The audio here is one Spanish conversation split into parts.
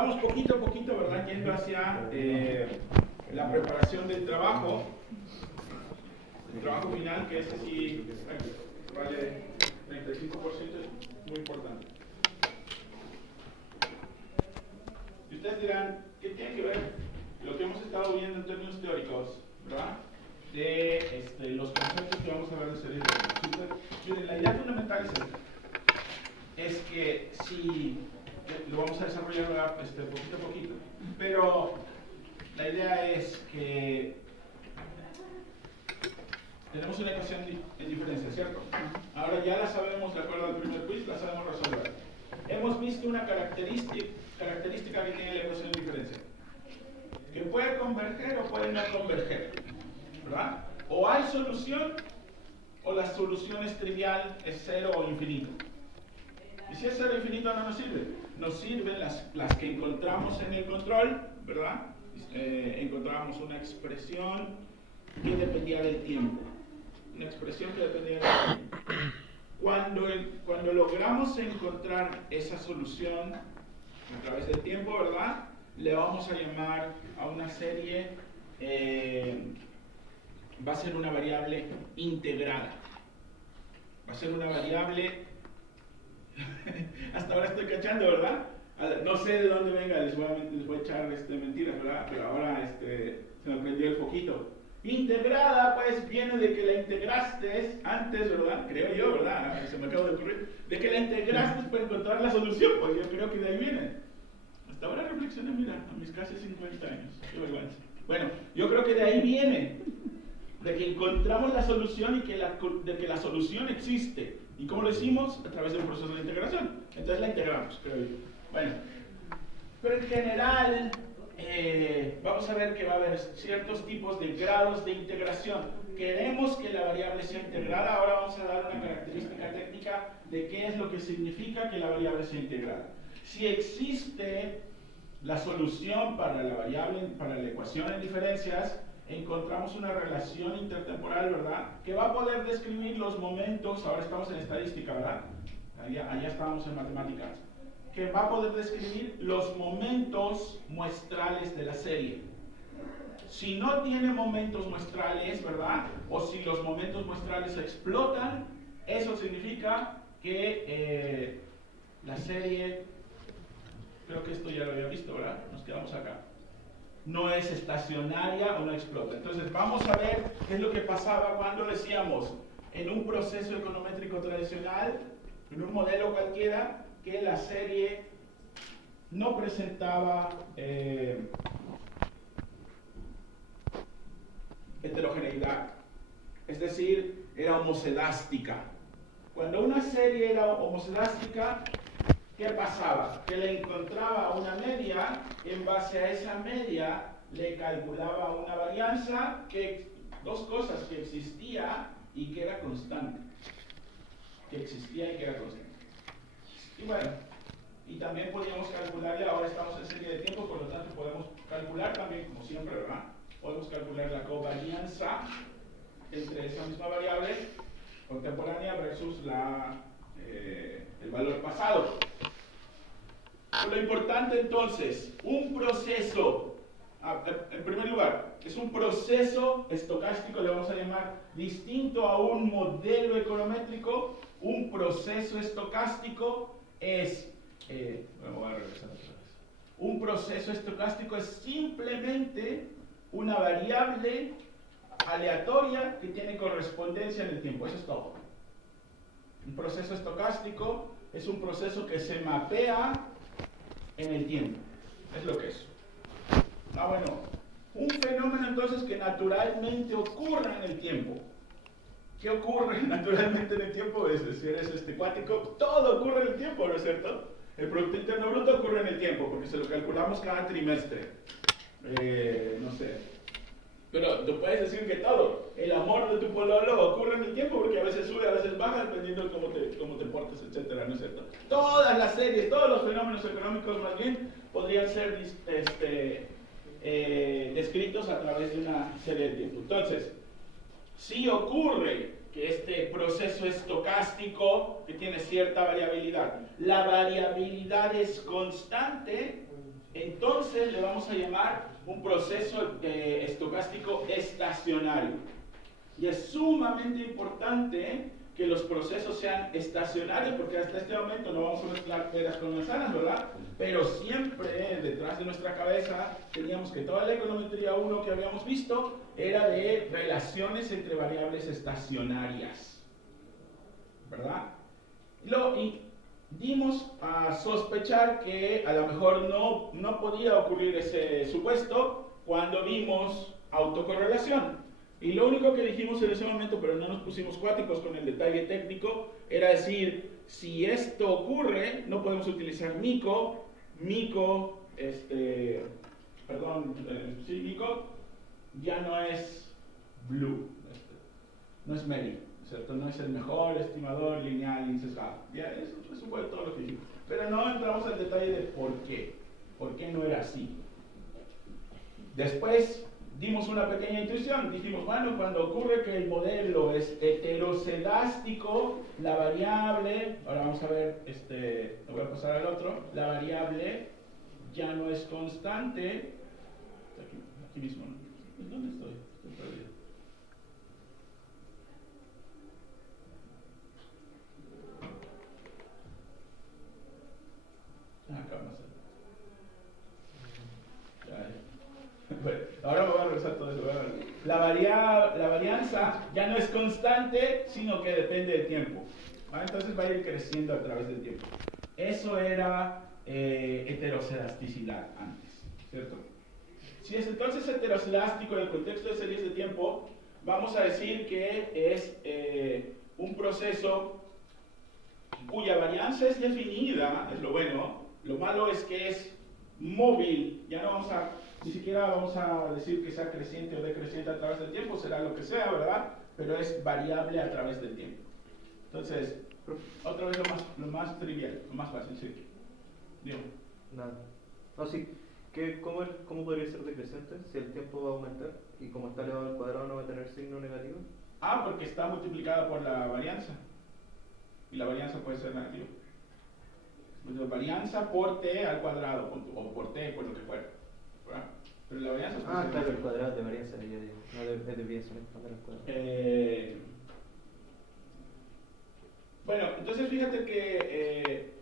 vamos poquito a poquito, ¿verdad? Yendo hacia la preparación del trabajo. El trabajo final, que ese sí vale 35%, es muy importante. Y ustedes dirán, ¿qué tiene que ver lo que hemos estado viendo en términos teóricos, ¿verdad? De los conceptos que vamos a ver de series de datos? Miren, la idea fundamental es esta. Es que si lo vamos a desarrollar poquito a poquito, pero la idea es que tenemos una ecuación en diferencia, ¿cierto? Ahora ya la sabemos, de acuerdo al primer quiz, la sabemos resolver. Hemos visto una característica que tiene la ecuación en diferencia, que puede converger o puede no converger, ¿verdad? O hay solución, o la solución es trivial, es cero o infinito. Y si es cero o infinito no nos sirve. Nos sirven las que encontramos en el control, ¿verdad? Encontramos una expresión que dependía del tiempo. Una expresión que dependía del tiempo. Cuando logramos encontrar esa solución a través del tiempo, ¿verdad? Le vamos a llamar a una serie, va a ser una variable integrada. Va a ser una variable, hasta ahora estoy cachando, ¿verdad? No sé de dónde venga, les voy a echar mentiras, ¿verdad? Pero ahora se me prendió el foquito. Integrada, pues, viene de que la integraste antes, ¿verdad? Creo yo, ¿verdad? Se me acaba de ocurrir. De que la integraste para encontrar la solución, pues yo creo que de ahí viene. Hasta ahora reflexioné, mira, a mis casi 50 años. Qué vergüenza. Bueno, yo creo que de ahí viene. De que encontramos la solución y de que la solución existe. ¿Y cómo lo hicimos? A través de un proceso de integración. Entonces la integramos, creo yo. Bueno, pero en general vamos a ver que va a haber ciertos tipos de grados de integración. Queremos que la variable sea integrada. Ahora vamos a dar una característica técnica de qué es lo que significa que la variable sea integrada. Si existe la solución para la variable, para la ecuación en diferencias, encontramos una relación intertemporal, ¿verdad? Que va a poder describir los momentos. Ahora estamos en estadística, ¿verdad? Allá estábamos en matemáticas. Que va a poder describir los momentos muestrales de la serie. Si no tiene momentos muestrales, ¿verdad? O si los momentos muestrales explotan, eso significa que la serie, creo que esto ya lo había visto, ¿verdad? Nos quedamos acá. No es estacionaria o no explota. Entonces vamos a ver qué es lo que pasaba cuando decíamos en un proceso econométrico tradicional, en un modelo cualquiera, que la serie no presentaba heterogeneidad, es decir, era homocedástica. Cuando una serie era homocedástica, ¿qué pasaba? Que le encontraba una media, en base a esa media le calculaba una varianza, dos cosas, que existía y que era constante. Y bueno, y también podíamos calcularle, ahora estamos en serie de tiempo, por lo tanto podemos calcular también, como siempre, ¿verdad? Podemos calcular la covarianza entre esa misma variable contemporánea versus el valor pasado. Lo importante entonces, un proceso, en primer lugar, es un proceso estocástico, le vamos a llamar, distinto a un modelo econométrico. Un proceso estocástico es, voy a regresar otra vez. Un proceso estocástico es simplemente una variable aleatoria que tiene correspondencia en el tiempo, eso es todo. Un proceso estocástico es un proceso que se mapea en el tiempo, es lo que es. Bueno, un fenómeno entonces que naturalmente ocurre en el tiempo. ¿Qué ocurre naturalmente en el tiempo? Si eres cuático, todo ocurre en el tiempo, ¿no es cierto? El Producto Interno Bruto ocurre en el tiempo, porque se lo calculamos cada trimestre. No sé. Pero tú puedes decir que todo. El amor de tu pololo ocurre en el tiempo, porque a veces sube, a veces baja, dependiendo de cómo te portes, etcétera, ¿no es cierto? Todas las series, todos los fenómenos económicos, más bien, podrían ser descritos a través de una serie de tiempo. Entonces, si ocurre que este proceso estocástico, que tiene cierta variabilidad, la variabilidad es constante, entonces le vamos a llamar un proceso estocástico estacionario. Y es sumamente importante que los procesos sean estacionarios, porque hasta este momento no vamos a mezclar peras con manzanas, ¿verdad? Pero siempre detrás de nuestra cabeza teníamos que toda la econometría 1 que habíamos visto era de relaciones entre variables estacionarias, ¿verdad? Y dimos a sospechar que a lo mejor no podía ocurrir ese supuesto cuando vimos autocorrelación. Y lo único que dijimos en ese momento, pero no nos pusimos cuáticos con el detalle técnico, era decir, si esto ocurre, no podemos utilizar mico, mico ya no es blue, no es Mary, ¿cierto? No es el mejor estimador lineal insesgado. Ya, eso fue todo lo que dijimos. Pero no entramos al detalle de por qué no era así. Después dimos una pequeña intuición, dijimos, bueno, cuando ocurre que el modelo es heterocedástico, la variable, ahora vamos a ver, lo voy a pasar al otro, la variable ya no es constante, aquí mismo, ¿no? ¿Dónde estoy? Estoy perdido. Acá vamos a Bueno, ahora me voy a regresar todo eso. La varianza ya no es constante, sino que depende del tiempo. ¿Vale? Entonces va a ir creciendo a través del tiempo. Eso era heterocedasticidad antes, ¿cierto? Si es entonces heterocedástico en el contexto de series de tiempo, vamos a decir que es un proceso cuya varianza es definida, es lo bueno. Lo malo es que es móvil, ya no vamos a, ni siquiera vamos a decir que sea creciente o decreciente a través del tiempo, será lo que sea, ¿verdad? Pero es variable a través del tiempo. Entonces, otra vez lo más trivial, lo más fácil, sí. Digo. Nada. No, sí. ¿Cómo podría ser decreciente si el tiempo va a aumentar y como está elevado al cuadrado no va a tener signo negativo? Ah, porque está multiplicada por la varianza. Y la varianza puede ser negativa. Entonces, varianza por t al cuadrado, o por t, por lo que fuera. ¿Verdad? Pero la varianza puede ser claro, el cuadrado de varianza, yo digo. No debería ser expandir el cuadrado. Bueno, entonces fíjate que,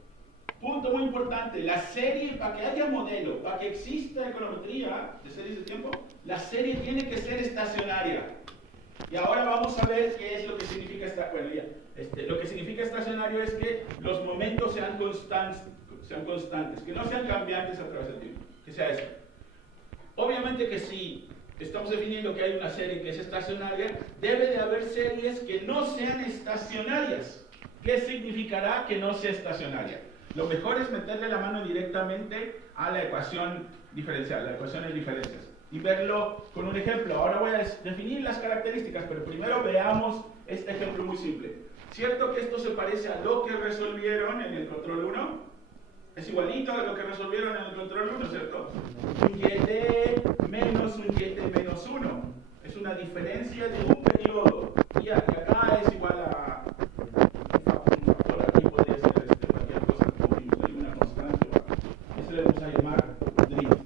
punto muy importante, la serie, para que haya modelo, para que exista econometría de series de tiempo, la serie tiene que ser estacionaria. Y ahora vamos a ver qué es lo que significa lo que significa estacionario es que los momentos sean constantes, que no sean cambiantes a través del tiempo, que sea eso. Obviamente que si estamos definiendo que hay una serie que es estacionaria, debe de haber series que no sean estacionarias. ¿Qué significará que no sea estacionaria? Lo mejor es meterle la mano directamente a la ecuación diferencial, la ecuación de diferencias, y verlo con un ejemplo. Ahora voy a definir las características, pero primero veamos este ejemplo muy simple. ¿Cierto que esto se parece a lo que resolvieron en el control 1? Es igualito a lo que resolvieron en el control 1, ¿cierto? Un y menos un y menos 1. Es una diferencia de un periodo. Y acá es igual a un factor. Aquí podría ser cualquier cosa, como vimos, hay una constante. Eso le vamos a llamar drift,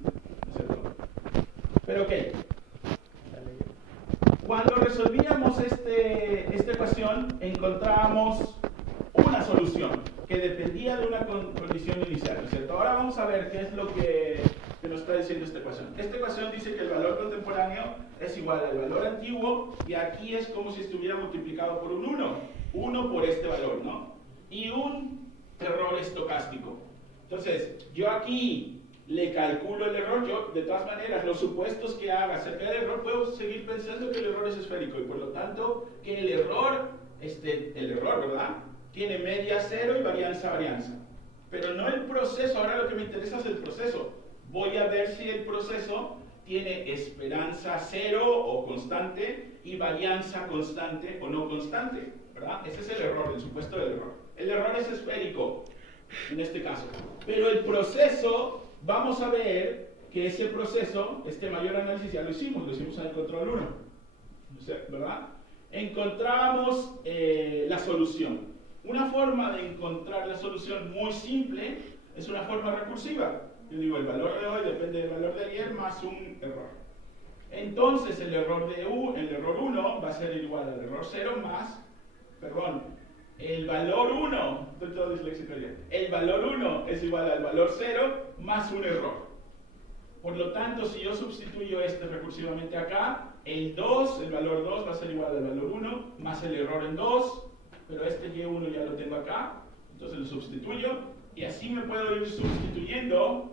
¿cierto? Pero ok. Cuando resolvíamos esta ecuación, encontrábamos una solución que dependía de una condición inicial, ¿no es cierto? Ahora vamos a ver qué es lo que nos está diciendo esta ecuación. Esta ecuación dice que el valor contemporáneo es igual al valor antiguo, y aquí es como si estuviera multiplicado por un 1. 1 por este valor, ¿no? Y un error estocástico. Entonces, yo aquí le calculo el error. Yo, de todas maneras, los supuestos que haga acerca del error, puedo seguir pensando que el error es esférico, y por lo tanto, que el error, ¿verdad?, tiene media cero y varianza. Pero no el proceso. Ahora lo que me interesa es el proceso. Voy a ver si el proceso tiene esperanza cero o constante y varianza constante o no constante, ¿verdad? Ese es el error, el supuesto del error. El error es esférico, en este caso. Pero el proceso, vamos a ver que ese proceso, este mayor análisis ya lo hicimos en el control 1, ¿verdad? Encontramos la solución. Una forma de encontrar la solución muy simple es una forma recursiva. Yo digo, el valor de hoy depende del valor de ayer más un error. Entonces el error 1 va a ser igual al error 0 más, el valor 1, estoy todo disléxico ya, el valor 1 es igual al valor 0 más un error. Por lo tanto, si yo sustituyo este recursivamente acá, el valor 2 va a ser igual al valor 1 más el error en 2, pero este y1 ya lo tengo acá, entonces lo sustituyo y así me puedo ir sustituyendo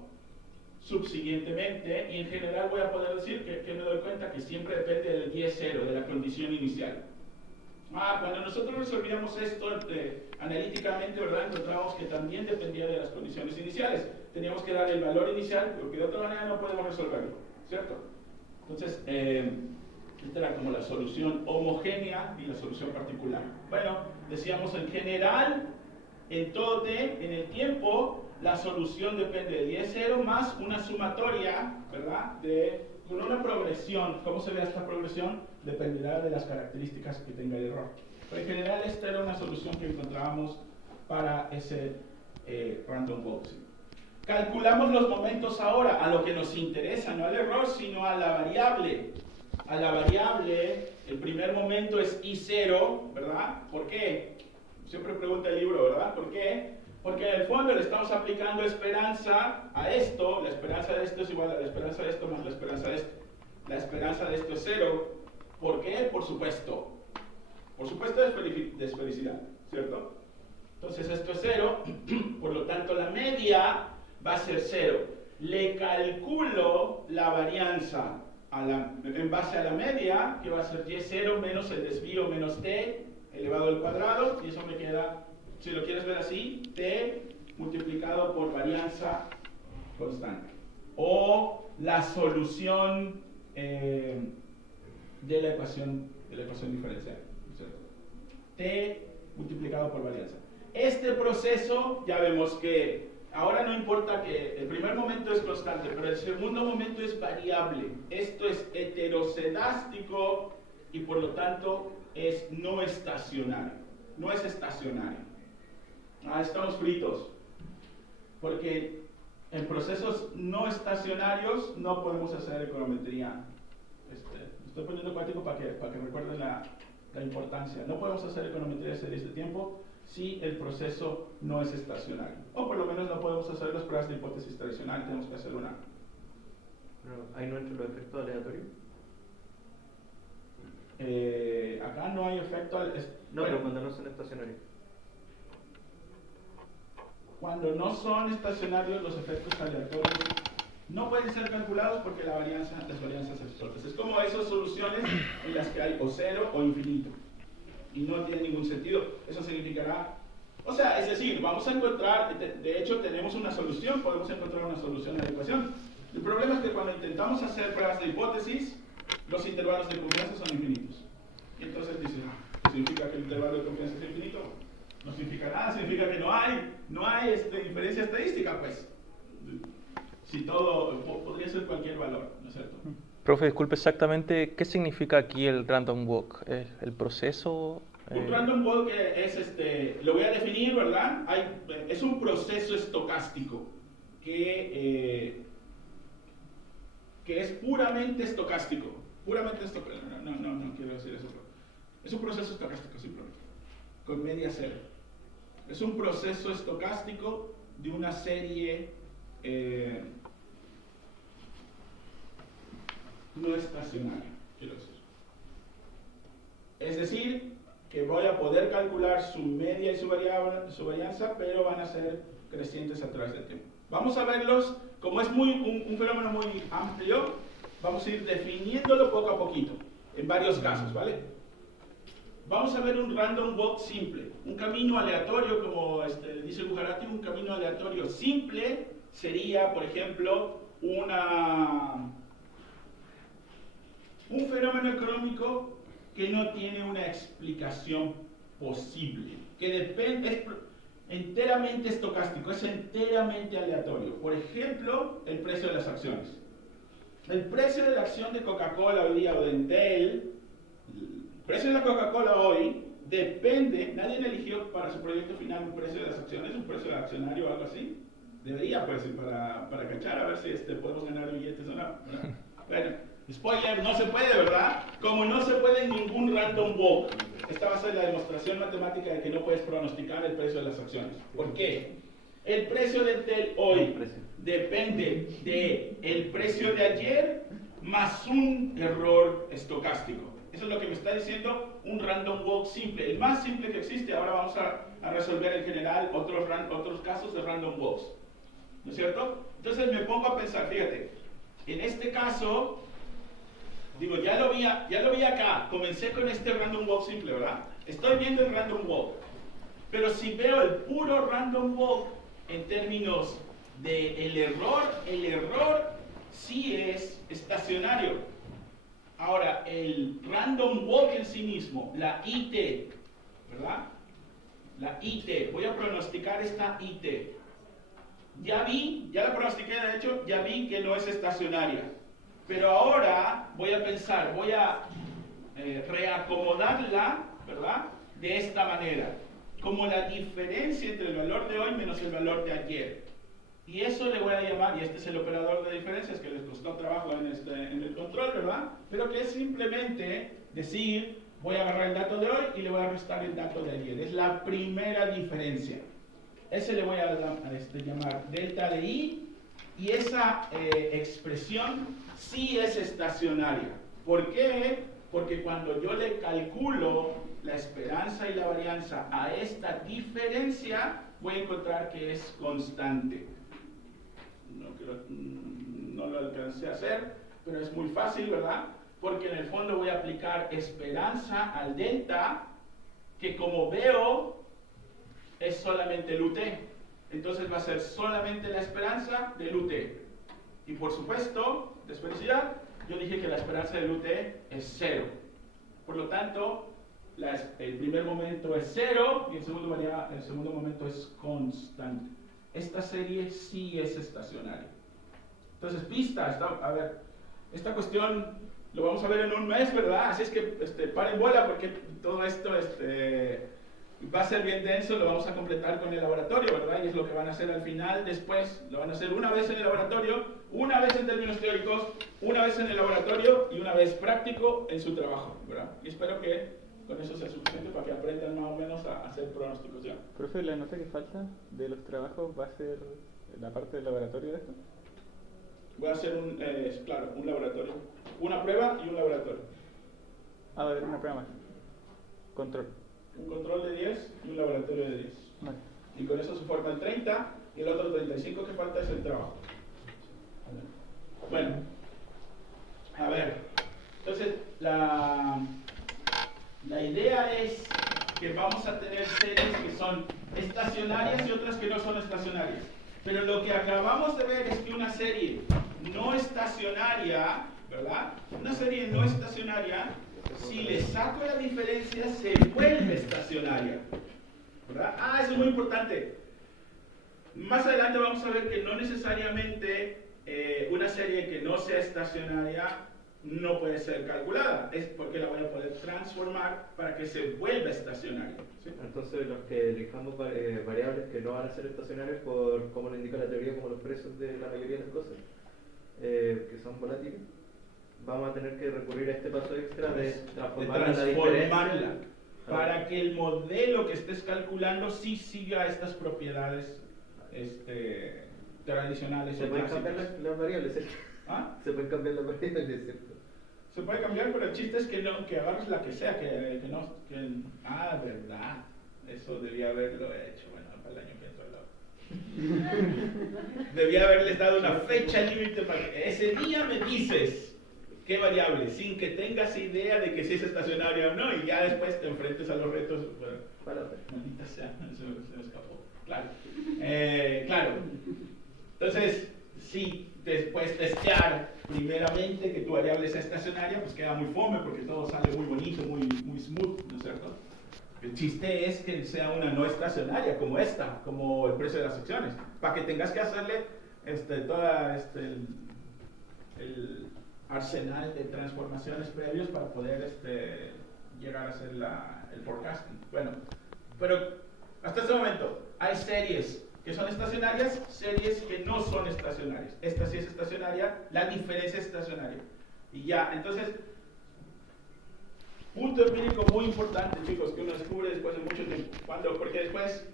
subsiguientemente, y en general voy a poder decir que me doy cuenta que siempre depende del y0, de la condición inicial. Cuando nosotros resolvíamos esto analíticamente, ¿verdad? Encontramos que también dependía de las condiciones iniciales. Teníamos que dar el valor inicial, porque de otra manera no podemos resolverlo, ¿cierto? Entonces, esta era como la solución homogénea y la solución particular. Bueno, decíamos en general, en todo t, en el tiempo, la solución depende del y0 más una sumatoria, ¿verdad? Con una progresión. ¿Cómo se ve esta progresión? Dependerá de las características que tenga el error. Pero en general esta era una solución que encontrábamos para ese random walk. Calculamos los momentos ahora, a lo que nos interesa, no al error, sino a la variable. A la variable, el primer momento es i0, ¿verdad? ¿Por qué? Siempre pregunta el libro, ¿verdad? ¿Por qué? Porque en el fondo le estamos aplicando esperanza a esto, la esperanza de esto es igual a la esperanza de esto más la esperanza de esto. La esperanza de esto es 0. ¿Por qué? Por supuesto. Por supuesto es felicidad, ¿cierto? Entonces esto es 0, por lo tanto la media va a ser 0. Le calculo la varianza en base a la media, que va a ser y0 menos el desvío menos t elevado al cuadrado, y eso me queda, si lo quieres ver así, t multiplicado por varianza constante. O la solución de la ecuación diferencial, ¿cierto? T multiplicado por varianza. Este proceso, ya vemos que ahora no importa que el primer momento es constante, pero el segundo momento es variable. Esto es heterocedástico y por lo tanto es no estacionario. No es estacionario. Estamos fritos. Porque en procesos no estacionarios no podemos hacer econometría. Estoy poniendo cuántico para que recuerden la importancia. No podemos hacer econometría de series de tiempo si el proceso no es estacionario. O por lo menos no podemos hacer las pruebas de hipótesis tradicional, tenemos que hacer una. Pero ahí no entra los efectos aleatorios. Acá no hay efecto. No, pero cuando no son estacionarios. Cuando no son estacionarios, los efectos aleatorios no pueden ser calculados porque las varianzas explosas. Es como esas soluciones en las que hay o 0 o infinito. Y no tiene ningún sentido. Eso significará... O sea, es decir, vamos a encontrar... De hecho, tenemos una solución, podemos encontrar una solución a la ecuación. El problema es que cuando intentamos hacer pruebas de hipótesis, los intervalos de confianza son infinitos. Y entonces dicen, ¿significa que el intervalo de confianza es infinito? No significa nada, significa que no hay diferencia estadística, pues. Si todo, podría ser cualquier valor, ¿no es cierto? Profe, disculpe exactamente, ¿qué significa aquí el random walk? ¿El proceso? Un random walk es, lo voy a definir, ¿verdad? Es un proceso estocástico que es puramente estocástico. Puramente estocástico. No quiero decir eso. Es un proceso estocástico, simplemente. Con media cero. Es un proceso estocástico de una serie no estacionaria, quiero decir. Es decir, que voy a poder calcular su media y su varianza, pero van a ser crecientes a través del tiempo. Vamos a verlos, como es un fenómeno muy amplio, vamos a ir definiéndolo poco a poquito, en varios casos, ¿vale? Vamos a ver un random walk simple, un camino aleatorio, como dice Bujarati, un camino aleatorio simple sería, por ejemplo, un fenómeno económico que no tiene una explicación posible, que es enteramente estocástico, es enteramente aleatorio. Por ejemplo, el precio de las acciones. El precio de la acción de Coca-Cola hoy día o de Entel, el precio de la Coca-Cola hoy depende, nadie eligió para su proyecto final un precio de las acciones, un precio de accionario o algo así. Debería, pues, para cachar a ver si podemos ganar billetes o no, ¿verdad? Bueno, spoiler, no se puede, ¿verdad? Como no se puede en ningún random walk. Esta va a ser la demostración matemática de que no puedes pronosticar el precio de las acciones. ¿Por qué? El precio de Intel hoy depende del precio de ayer más un error estocástico. Eso es lo que me está diciendo un random walk simple, el más simple que existe. Ahora vamos a resolver en general otros casos de random walks, ¿no es cierto? Entonces me pongo a pensar, fíjate, en este caso, digo, ya lo vi acá, comencé con este random walk simple, ¿verdad? Estoy viendo el random walk, pero si veo el puro random walk en términos de el error sí es estacionario. Ahora, el random walk en sí mismo, la IT, ¿verdad? La IT, voy a pronosticar esta IT. Ya la pronostiqué, de hecho, ya vi que no es estacionaria. Pero ahora voy a pensar, voy a reacomodarla, ¿verdad? De esta manera, como la diferencia entre el valor de hoy menos el valor de ayer. Y eso le voy a llamar, y este es el operador de diferencias que les costó trabajo en el control, ¿verdad? Pero que es simplemente decir, voy a agarrar el dato de hoy y le voy a restar el dato de ayer. Es la primera diferencia. Ese le voy a llamar delta de I, y esa expresión sí es estacionaria. ¿Por qué? Porque cuando yo le calculo la esperanza y la varianza a esta diferencia, voy a encontrar que es constante. No lo alcancé a hacer, pero es muy fácil, ¿verdad? Porque en el fondo voy a aplicar esperanza al delta, que como veo es solamente el UT. Entonces va a ser solamente la esperanza del UT. Y por supuesto, de felicidad, yo dije que la esperanza del UT es 0. Por lo tanto, el primer momento es 0 y el segundo momento es constante. Esta serie sí es estacionaria. Entonces, pista, a ver, esta cuestión lo vamos a ver en un mes, ¿verdad? Así es que paren bola porque todo esto va a ser bien denso, lo vamos a completar con el laboratorio, ¿verdad? Y es lo que van a hacer al final, después, lo van a hacer una vez en el laboratorio, una vez en términos teóricos, una vez en el laboratorio y una vez práctico en su trabajo, ¿verdad? Y espero que con eso sea suficiente para que aprendan más o menos a hacer pronósticos ya. Profe, la nota que falta de los trabajos va a ser la parte del laboratorio de esto. Voy a hacer un laboratorio, una prueba y un laboratorio. Ah, va a haber una prueba más. Control. Un control de 10 y un laboratorio de 10. Vale. Y con eso se forma el 30 y el otro 35 que falta es el trabajo. Bueno, a ver, entonces la idea es que vamos a tener series que son estacionarias y otras que no son estacionarias. Pero lo que acabamos de ver es que una serie no estacionaria, ¿verdad? Una serie no estacionaria, si le saco la diferencia, se vuelve estacionaria, ¿verdad? Ah, eso es muy importante. Más adelante vamos a ver que no necesariamente una serie que no sea estacionaria no puede ser calculada. Es porque la voy a poder transformar para que se vuelva estacionaria, ¿sí? Entonces, los que elijamos variables que no van a ser estacionarias por, como lo indica la teoría, como los precios de la mayoría de las cosas, que son volátiles, vamos a tener que recurrir a este paso extra de transformarla en la diferencia para que el modelo que estés calculando sí siga estas propiedades tradicionales. Se pueden cambiar las variables, ¿cierto? ¿Ah? Se pueden cambiar las variables, ¿cierto? Se puede cambiar, pero el chiste es que agarres la que sea, verdad, eso debía haberlo hecho, bueno, para el año que entró. Debía haberles dado una fecha límite para que ese día me dices qué variable, sin que tengas idea de que si es estacionaria o no, y ya después te enfrentes a los retos. Bueno, maldita sea, se me escapó. Claro. Claro. Entonces, si después testear primeramente que tu variable sea estacionaria, pues queda muy fome porque todo sale muy bonito, muy smooth, ¿no es cierto? El chiste es que sea una no estacionaria, como esta, como el precio de las acciones, para que tengas que hacerle el arsenal de transformaciones previos para poder llegar a hacer el forecasting. Bueno, pero hasta este momento hay series que que son estacionarias, series que no son estacionarias. Esta sí es estacionaria, la diferencia es estacionaria. Y ya, entonces, punto empírico muy importante, chicos, que uno descubre después de mucho tiempo. Porque después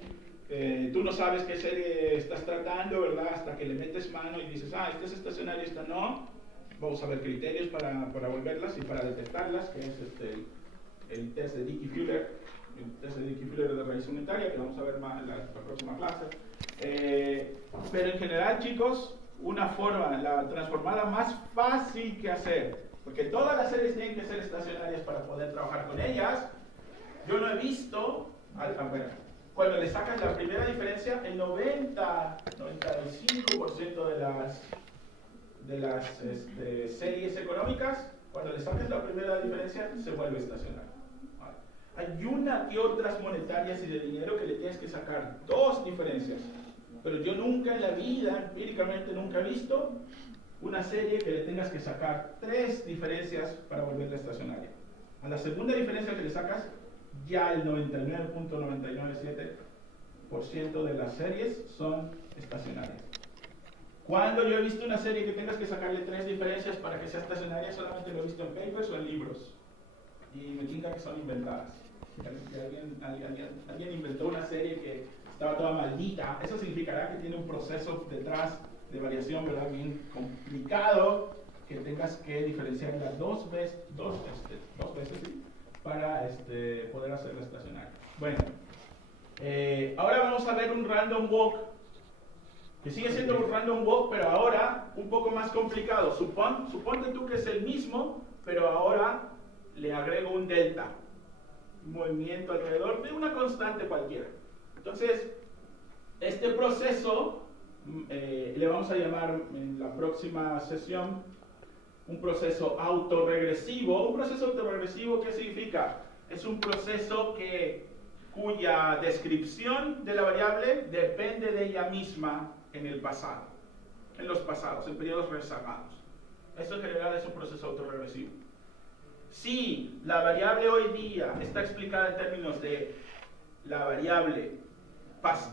tú no sabes qué serie estás tratando, ¿verdad? Hasta que le metes mano y dices, esta es estacionaria, esta no. Vamos a ver criterios para volverlas y para detectarlas, que es el test de Dickey-Fuller, el test de Dickey-Fuller de raíz unitaria, que vamos a ver más en la próxima clase. Pero en general, chicos, una forma, la transformada más fácil que hacer, porque todas las series tienen que ser estacionarias para poder trabajar con ellas. Yo no he visto, cuando le sacas la primera diferencia, el 95% de las series económicas, cuando le sacas la primera diferencia, se vuelve estacionario. Vale. Hay una que otras monetarias y de dinero que le tienes que sacar 2 diferencias. Pero yo nunca en la vida, empíricamente nunca he visto una serie que le tengas que sacar 3 diferencias para volverla estacionaria. A la segunda diferencia que le sacas, ya el 99.997% de las series son estacionarias. Cuando yo he visto una serie que tengas que sacarle 3 diferencias para que sea estacionaria, solamente lo he visto en papers o en libros. Y me tinca que son inventadas. Alguien inventó una serie que estaba toda maldita. Eso significará que tiene un proceso detrás de variación, ¿verdad? Bien complicado, que tengas que diferenciarla 2 veces, ¿sí? Para poder hacerla estacionaria. Bueno, ahora vamos a ver un random walk, que sigue siendo un random walk, pero ahora un poco más complicado. Suponte tú que es el mismo, pero ahora le agrego un delta, un movimiento alrededor de una constante cualquiera. Entonces, este proceso le vamos a llamar en la próxima sesión un proceso autorregresivo. Un proceso autorregresivo, ¿qué significa? Es un proceso cuya descripción de la variable depende de ella misma en el pasado, en los pasados, en periodos rezagados. Eso en general es un proceso autorregresivo. Si la variable hoy día está explicada en términos de la variable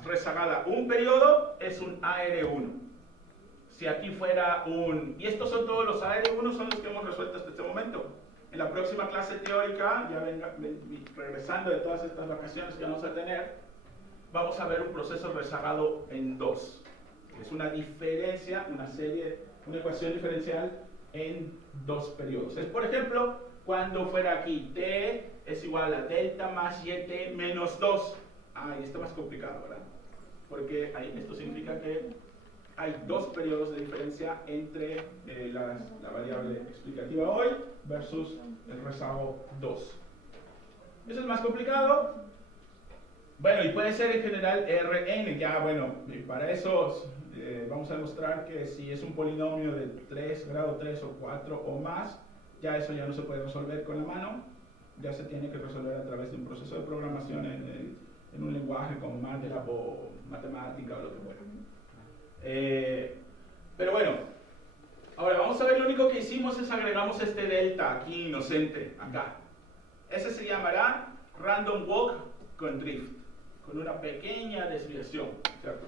rezagada un periodo, es un AR1. Si aquí fuera y estos son todos los AR1, son los que hemos resuelto hasta este momento. En la próxima clase teórica, ya regresando de todas estas vacaciones que vamos a tener, vamos a ver un proceso rezagado en 2. Es una diferencia, una ecuación diferencial en 2 periodos. Es, por ejemplo, cuando fuera aquí, t es igual a delta más yt menos 2. Y está más complicado, ¿verdad? Porque esto significa que hay 2 periodos de diferencia entre la variable explicativa hoy versus el rezago 2. Eso es más complicado. Bueno, y puede ser en general Rn. Ya, bueno, para eso vamos a demostrar que si es un polinomio de grado 3 o 4 o más, ya eso ya no se puede resolver con la mano, ya se tiene que resolver a través de un proceso de programación en un lenguaje como MATLAB o matemática o lo que fuera. Pero bueno, ahora vamos a ver, lo único que hicimos es agregamos este delta aquí inocente, acá. Ese se llamará random walk con drift, con una pequeña desviación, ¿cierto?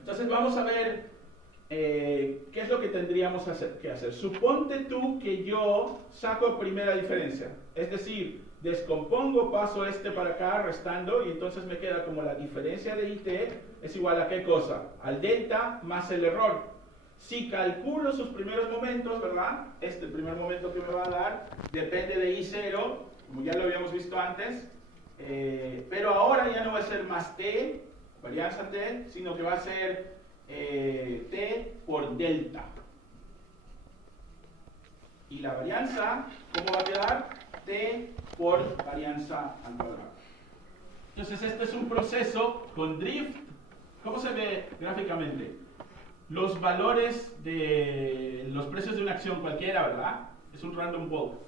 Entonces vamos a ver qué es lo que tendríamos que hacer. Suponte tú que yo saco primera diferencia, es decir, descompongo, paso para acá restando y entonces me queda como la diferencia de IT es igual a ¿qué cosa? Al delta más el error. Si calculo sus primeros momentos, ¿verdad? El primer momento que me va a dar depende de I0, como ya lo habíamos visto antes, pero ahora ya no va a ser más T, varianza T, sino que va a ser T por delta. Y la varianza, ¿cómo va a quedar? T por varianza al cuadrado. Entonces este es un proceso con drift. ¿Cómo se ve gráficamente? Los valores de los precios de una acción cualquiera, ¿verdad? Es un random walk.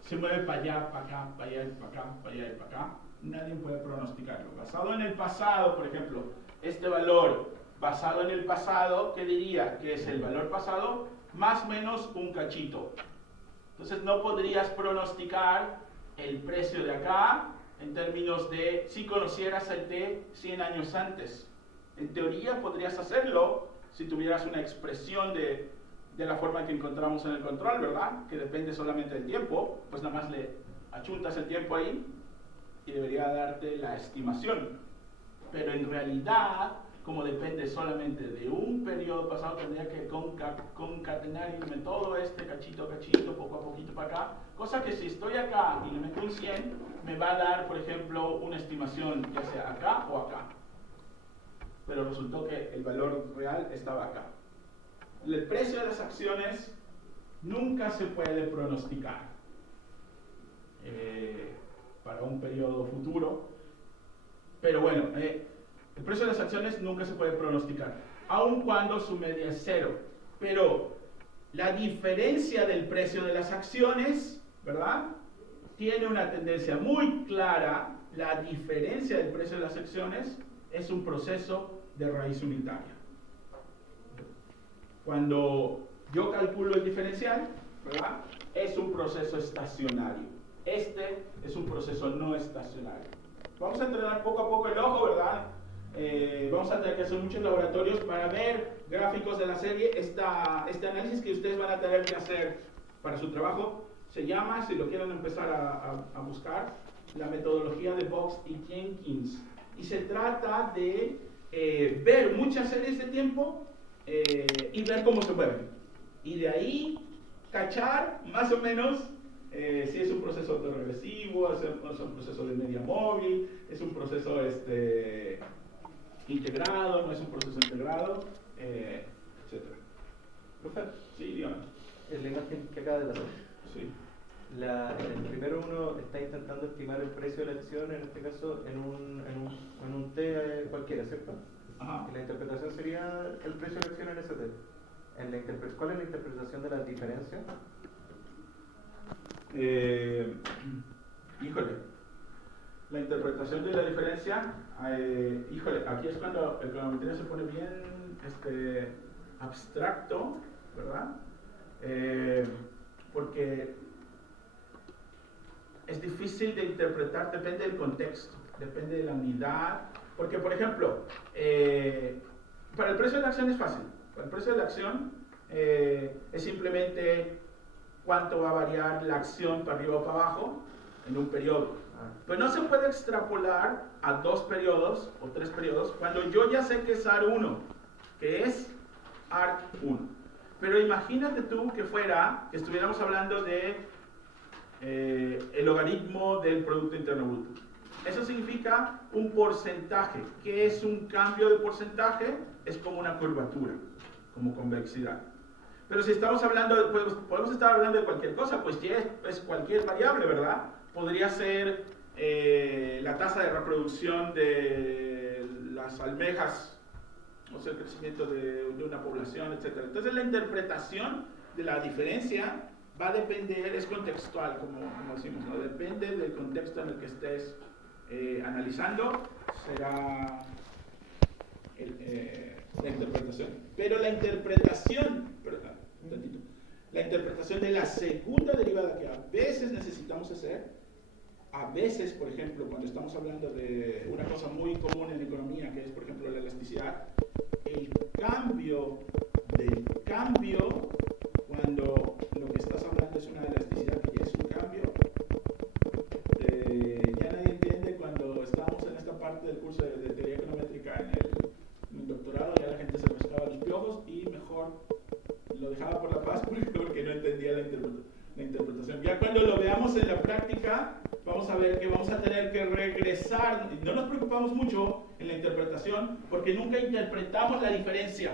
Se mueve para allá, para acá, para allá, para acá, para allá y para acá. Nadie puede pronosticarlo. Basado en el pasado, por ejemplo, este valor basado en el pasado, ¿qué diría? Que es el valor pasado más o menos un cachito. Entonces no podrías pronosticar el precio de acá en términos de si conocieras el T 100 años antes. En teoría podrías hacerlo si tuvieras una expresión de la forma que encontramos en el control, ¿verdad? Que depende solamente del tiempo, pues nada más le achuntas el tiempo ahí y debería darte la estimación. Pero en realidad, como depende solamente de un periodo pasado, tendría que concatenar irme todo este cachito a cachito, poco a poquito para acá, cosa que si estoy acá y le meto un 100, me va a dar, por ejemplo, una estimación, ya sea acá o acá. Pero resultó que el valor real estaba acá. El precio de las acciones nunca se puede pronosticar para un periodo futuro, pero bueno, el precio de las acciones nunca se puede pronosticar, aun cuando su media es 0. Pero la diferencia del precio de las acciones, ¿verdad?, tiene una tendencia muy clara. La diferencia del precio de las acciones es un proceso de raíz unitaria. Cuando yo calculo el diferencial, ¿verdad?, es un proceso estacionario. Este es un proceso no estacionario. Vamos a entrenar poco a poco el ojo, ¿verdad? Vamos a tener que hacer muchos laboratorios para ver gráficos de la serie. Este análisis que ustedes van a tener que hacer para su trabajo se llama, si lo quieren empezar a buscar, la metodología de Box y Jenkins. Y se trata de ver muchas series de tiempo y ver cómo se mueven. Y de ahí cachar más o menos si es un proceso autorregresivo, es un proceso de media móvil, es un proceso integrado, no es un proceso integrado, etc. Perfecto. Sí, dígame. En la imagen que acaba de pasar. Sí. En el primero uno está intentando estimar el precio de la acción, en este caso en un T cualquiera, ¿cierto? Ajá. Y la interpretación sería el precio de la acción en ese T. ¿Cuál es la interpretación de la diferencia? Híjole, la interpretación de la diferencia, híjole, aquí es cuando el cronometría se pone bien abstracto, ¿verdad? Porque es difícil de interpretar, depende del contexto, depende de la unidad, porque por ejemplo, para el precio de la acción es fácil. Para el precio de la acción es simplemente cuánto va a variar la acción para arriba o para abajo en un periodo. Pero no se puede extrapolar a 2 periodos o 3 periodos cuando yo ya sé que es AR1, que es ARC1. Pero imagínate tú que estuviéramos hablando de el logaritmo del Producto Interno Bruto. Eso significa un porcentaje. ¿Qué es un cambio de porcentaje? Es como una curvatura, como convexidad. Pero si estamos hablando, podemos estar hablando de cualquier cosa, pues ya es cualquier variable, ¿verdad? Podría ser la tasa de reproducción de las almejas, o sea, el crecimiento de una población, etc. Entonces la interpretación de la diferencia va a depender, es contextual, como decimos, ¿no? Depende del contexto en el que estés analizando, será la interpretación. Pero la interpretación, la interpretación de la segunda derivada que a veces necesitamos hacer, a veces, por ejemplo, cuando estamos hablando de una cosa muy común en economía, que es, por ejemplo, la elasticidad, el cambio del cambio, cuando lo que estás hablando es una elasticidad que ya es un cambio, ya nadie entiende. Cuando estábamos en esta parte del curso de teoría econométrica en el doctorado, ya la gente se rascaba los piojos y mejor lo dejaba por la paz porque no entendía la interpretación. Ya cuando lo veamos en la práctica, vamos a ver que vamos a tener que regresar. No nos preocupamos mucho en la interpretación porque nunca interpretamos la diferencia.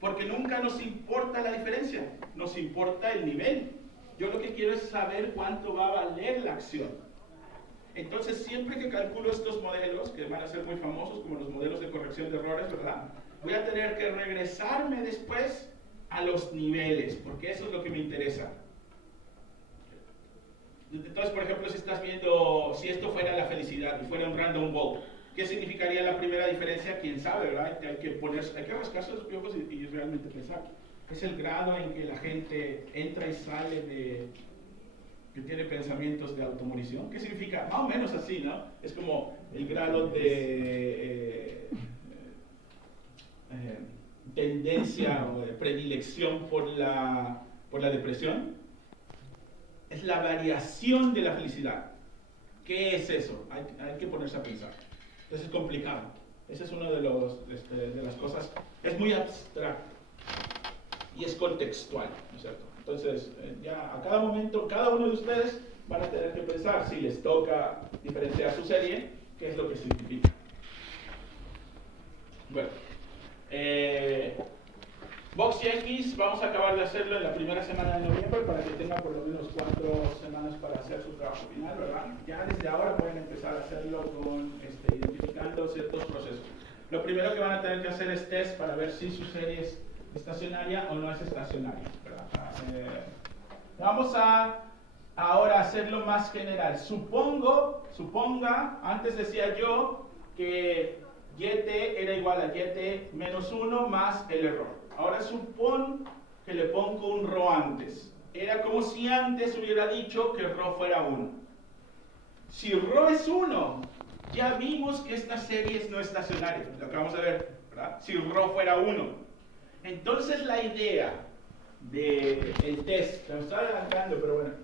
Porque nunca nos importa la diferencia, nos importa el nivel. Yo lo que quiero es saber cuánto va a valer la acción. Entonces, siempre que calculo estos modelos, que van a ser muy famosos, como los modelos de corrección de errores, ¿verdad?, voy a tener que regresarme después a los niveles, porque eso es lo que me interesa. Entonces, por ejemplo, si estás viendo, si esto fuera la felicidad y fuera un random walk, ¿qué significaría la primera diferencia? ¿Quién sabe, verdad? Hay que rascarse los piojos y realmente pensar. Es el grado en que la gente entra y sale que tiene pensamientos de automorición. ¿Qué significa? Más o menos así, ¿no? Es como el grado de tendencia o de predilección por la depresión. Es la variación de la felicidad. ¿Qué es eso? Hay que ponerse a pensar. Entonces es complicado. Ese es uno de las cosas. Es muy abstracto y es contextual, ¿no es cierto? Entonces, ya a cada momento, cada uno de ustedes van a tener que pensar, si les toca diferenciar su serie, qué es lo que significa. Bueno, Box y X, vamos a acabar de hacerlo en la primera semana de noviembre para que tengan por lo menos 4 semanas para hacer su trabajo final, ¿verdad? Ya desde ahora pueden empezar a hacerlo con identificando ciertos procesos. Lo primero que van a tener que hacer es test para ver si su serie es estacionaria o no es estacionaria, ¿verdad? Vamos a ahora hacerlo más general. Suponga, antes decía yo que YT era igual a YT menos 1 más el error. Ahora supón que le pongo un RO antes. Era como si antes hubiera dicho que RO fuera 1. Si RO es 1, ya vimos que esta serie es no estacionaria. Lo acabamos de ver, ¿verdad? Si RO fuera 1. Entonces la idea del test, me estoy adelantando, pero bueno,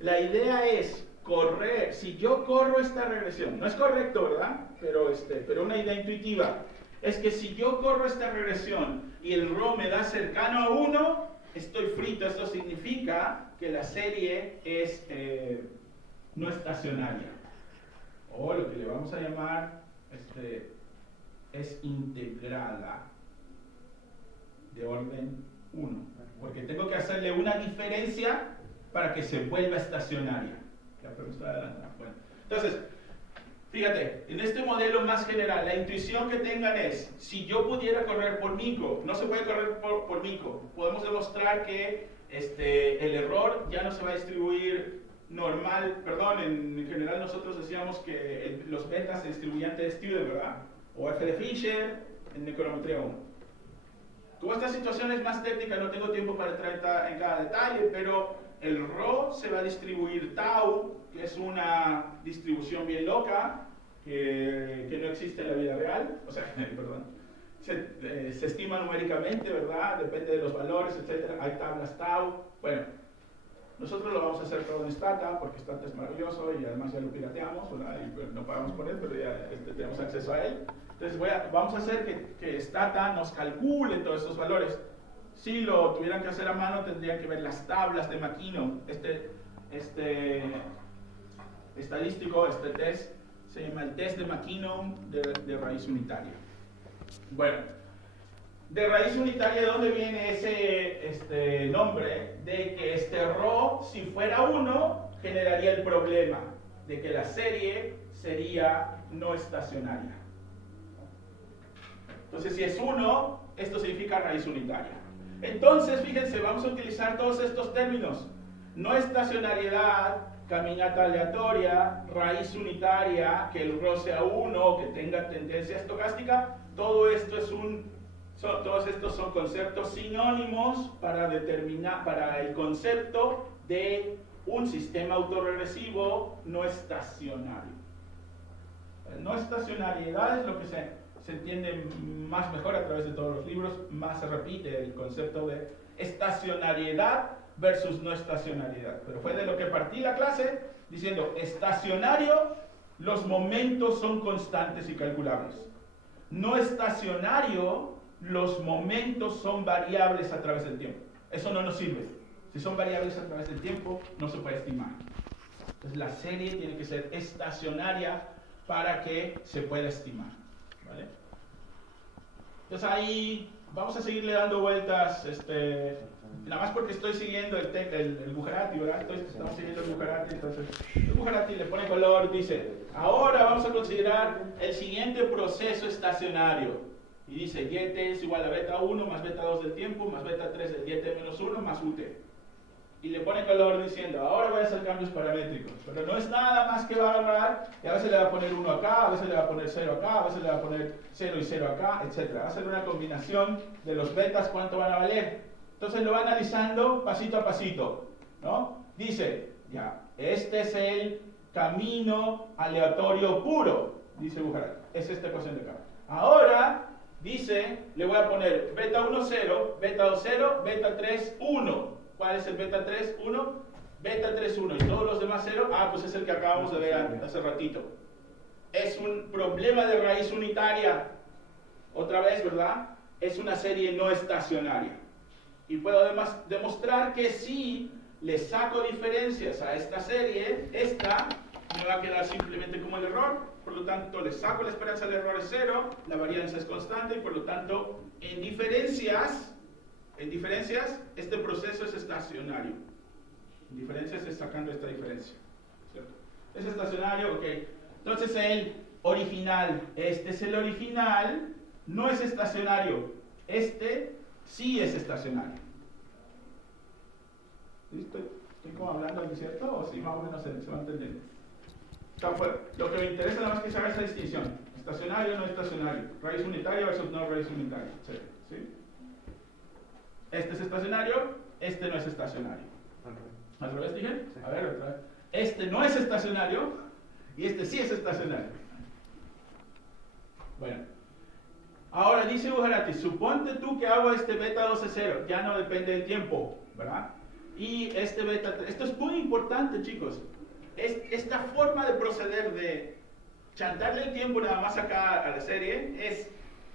la idea es correr. Si yo corro esta regresión, no es correcto, ¿verdad? Pero una idea intuitiva es que si yo corro esta regresión y el RO me da cercano a 1, estoy frito. Esto significa que la serie es no estacionaria, o lo que le vamos a llamar es integrada de orden 1, porque tengo que hacerle una diferencia para que se vuelva estacionaria. Ya, pero me estoy adelantando. Bueno, entonces, fíjate, en este modelo más general, la intuición que tengan es, si yo pudiera correr por Mico, no se puede correr por Mico, podemos demostrar que el error ya no se va a distribuir normal, en general nosotros decíamos que los betas se distribuían de Student, ¿verdad? O F de Fisher en econometría 1. Como esta situación es más técnica, no tengo tiempo para entrar en cada detalle, pero el RO se va a distribuir tau, que es una distribución bien loca, que no existe en la vida real, se estima numéricamente, ¿verdad? Depende de los valores, etc. Hay tablas tau. Bueno, nosotros lo vamos a hacer todo en Stata, porque Stata es maravilloso y además ya lo pirateamos, ¿verdad? Y no pagamos por él, pero ya tenemos acceso a él. Entonces vamos a hacer que Stata nos calcule todos estos valores. Si lo tuvieran que hacer a mano, tendrían que ver las tablas de McKinnon. Estadístico, test, se llama el test de McKinnon de raíz unitaria. Bueno, de raíz unitaria, ¿de dónde viene ese nombre? De que RO, si fuera 1, generaría el problema de que la serie sería no estacionaria. Entonces, si es 1, esto significa raíz unitaria. Entonces, fíjense, vamos a utilizar todos estos términos. No estacionariedad, caminata aleatoria, raíz unitaria, que el RO sea 1, que tenga tendencia estocástica. Todos estos son conceptos sinónimos para el concepto de un sistema autorregresivo no estacionario. No estacionariedad es lo que se entiende mejor a través de todos los libros, más se repite el concepto de estacionariedad versus no estacionariedad. Pero fue de lo que partí la clase, diciendo, estacionario, los momentos son constantes y calculables. No estacionario, los momentos son variables a través del tiempo. Eso no nos sirve. Si son variables a través del tiempo, no se puede estimar. Entonces la serie tiene que ser estacionaria para que se pueda estimar. ¿Vale? Entonces ahí vamos a seguirle dando vueltas, nada más porque estoy siguiendo el Gujarati, ¿verdad? Estamos siguiendo el Gujarati, entonces el Gujarati le pone color, dice, ahora vamos a considerar el siguiente proceso estacionario. Y dice, YT es igual a beta 1 más beta 2 del tiempo, más beta 3 del YT menos 1 más UT. Y le pone color diciendo, ahora voy a hacer cambios paramétricos. Pero no es nada más que va a agarrar, y a veces le va a poner 1 acá, a veces le va a poner 0 acá, a veces le va a poner 0 y 0 acá, etc. Va a ser una combinación de los betas, cuánto van a valer. Entonces lo va analizando pasito a pasito, ¿no? Dice, Ya, este es el camino aleatorio puro, dice Bujarati. Es esta ecuación de acá. Ahora, dice, le voy a poner beta 1, 0, beta 2, 0, beta 3, 1. ¿Cuál es el beta 3, 1? Beta 3, 1. ¿Y todos los demás 0? Ah, pues es el que acabamos de ver hace ratito. Es un problema de raíz unitaria. Otra vez, ¿verdad? Es una serie no estacionaria. Y puedo además demostrar que si le saco diferencias a esta serie, esta me va a quedar simplemente como el error. Por lo tanto, le saco la esperanza del error es 0, la varianza es constante y por lo tanto, en diferencias, este proceso es estacionario. En diferencias es sacando esta diferencia. ¿Cierto? Es estacionario, ok. Entonces el original, este es el original, no es estacionario. Este sí es estacionario. ¿Sí? ¿Estoy como hablando aquí, cierto? ¿O sí más o menos se va entendiendo? Lo que me interesa nada más que saber esa distinción. Estacionario, no estacionario. Raíz unitaria versus no raíz unitaria. ¿Sí? Este es estacionario, este no es estacionario. ¿Al revés dije? Sí. A ver, otra vez. Este no es estacionario y este sí es estacionario. Bueno. Ahora dice Bujarati, suponte tú que hago este beta 12, 0. Ya no depende del tiempo, ¿verdad? Y este beta 3. Esto es muy importante, chicos. Esta forma de proceder de chantarle el tiempo nada más acá a la serie es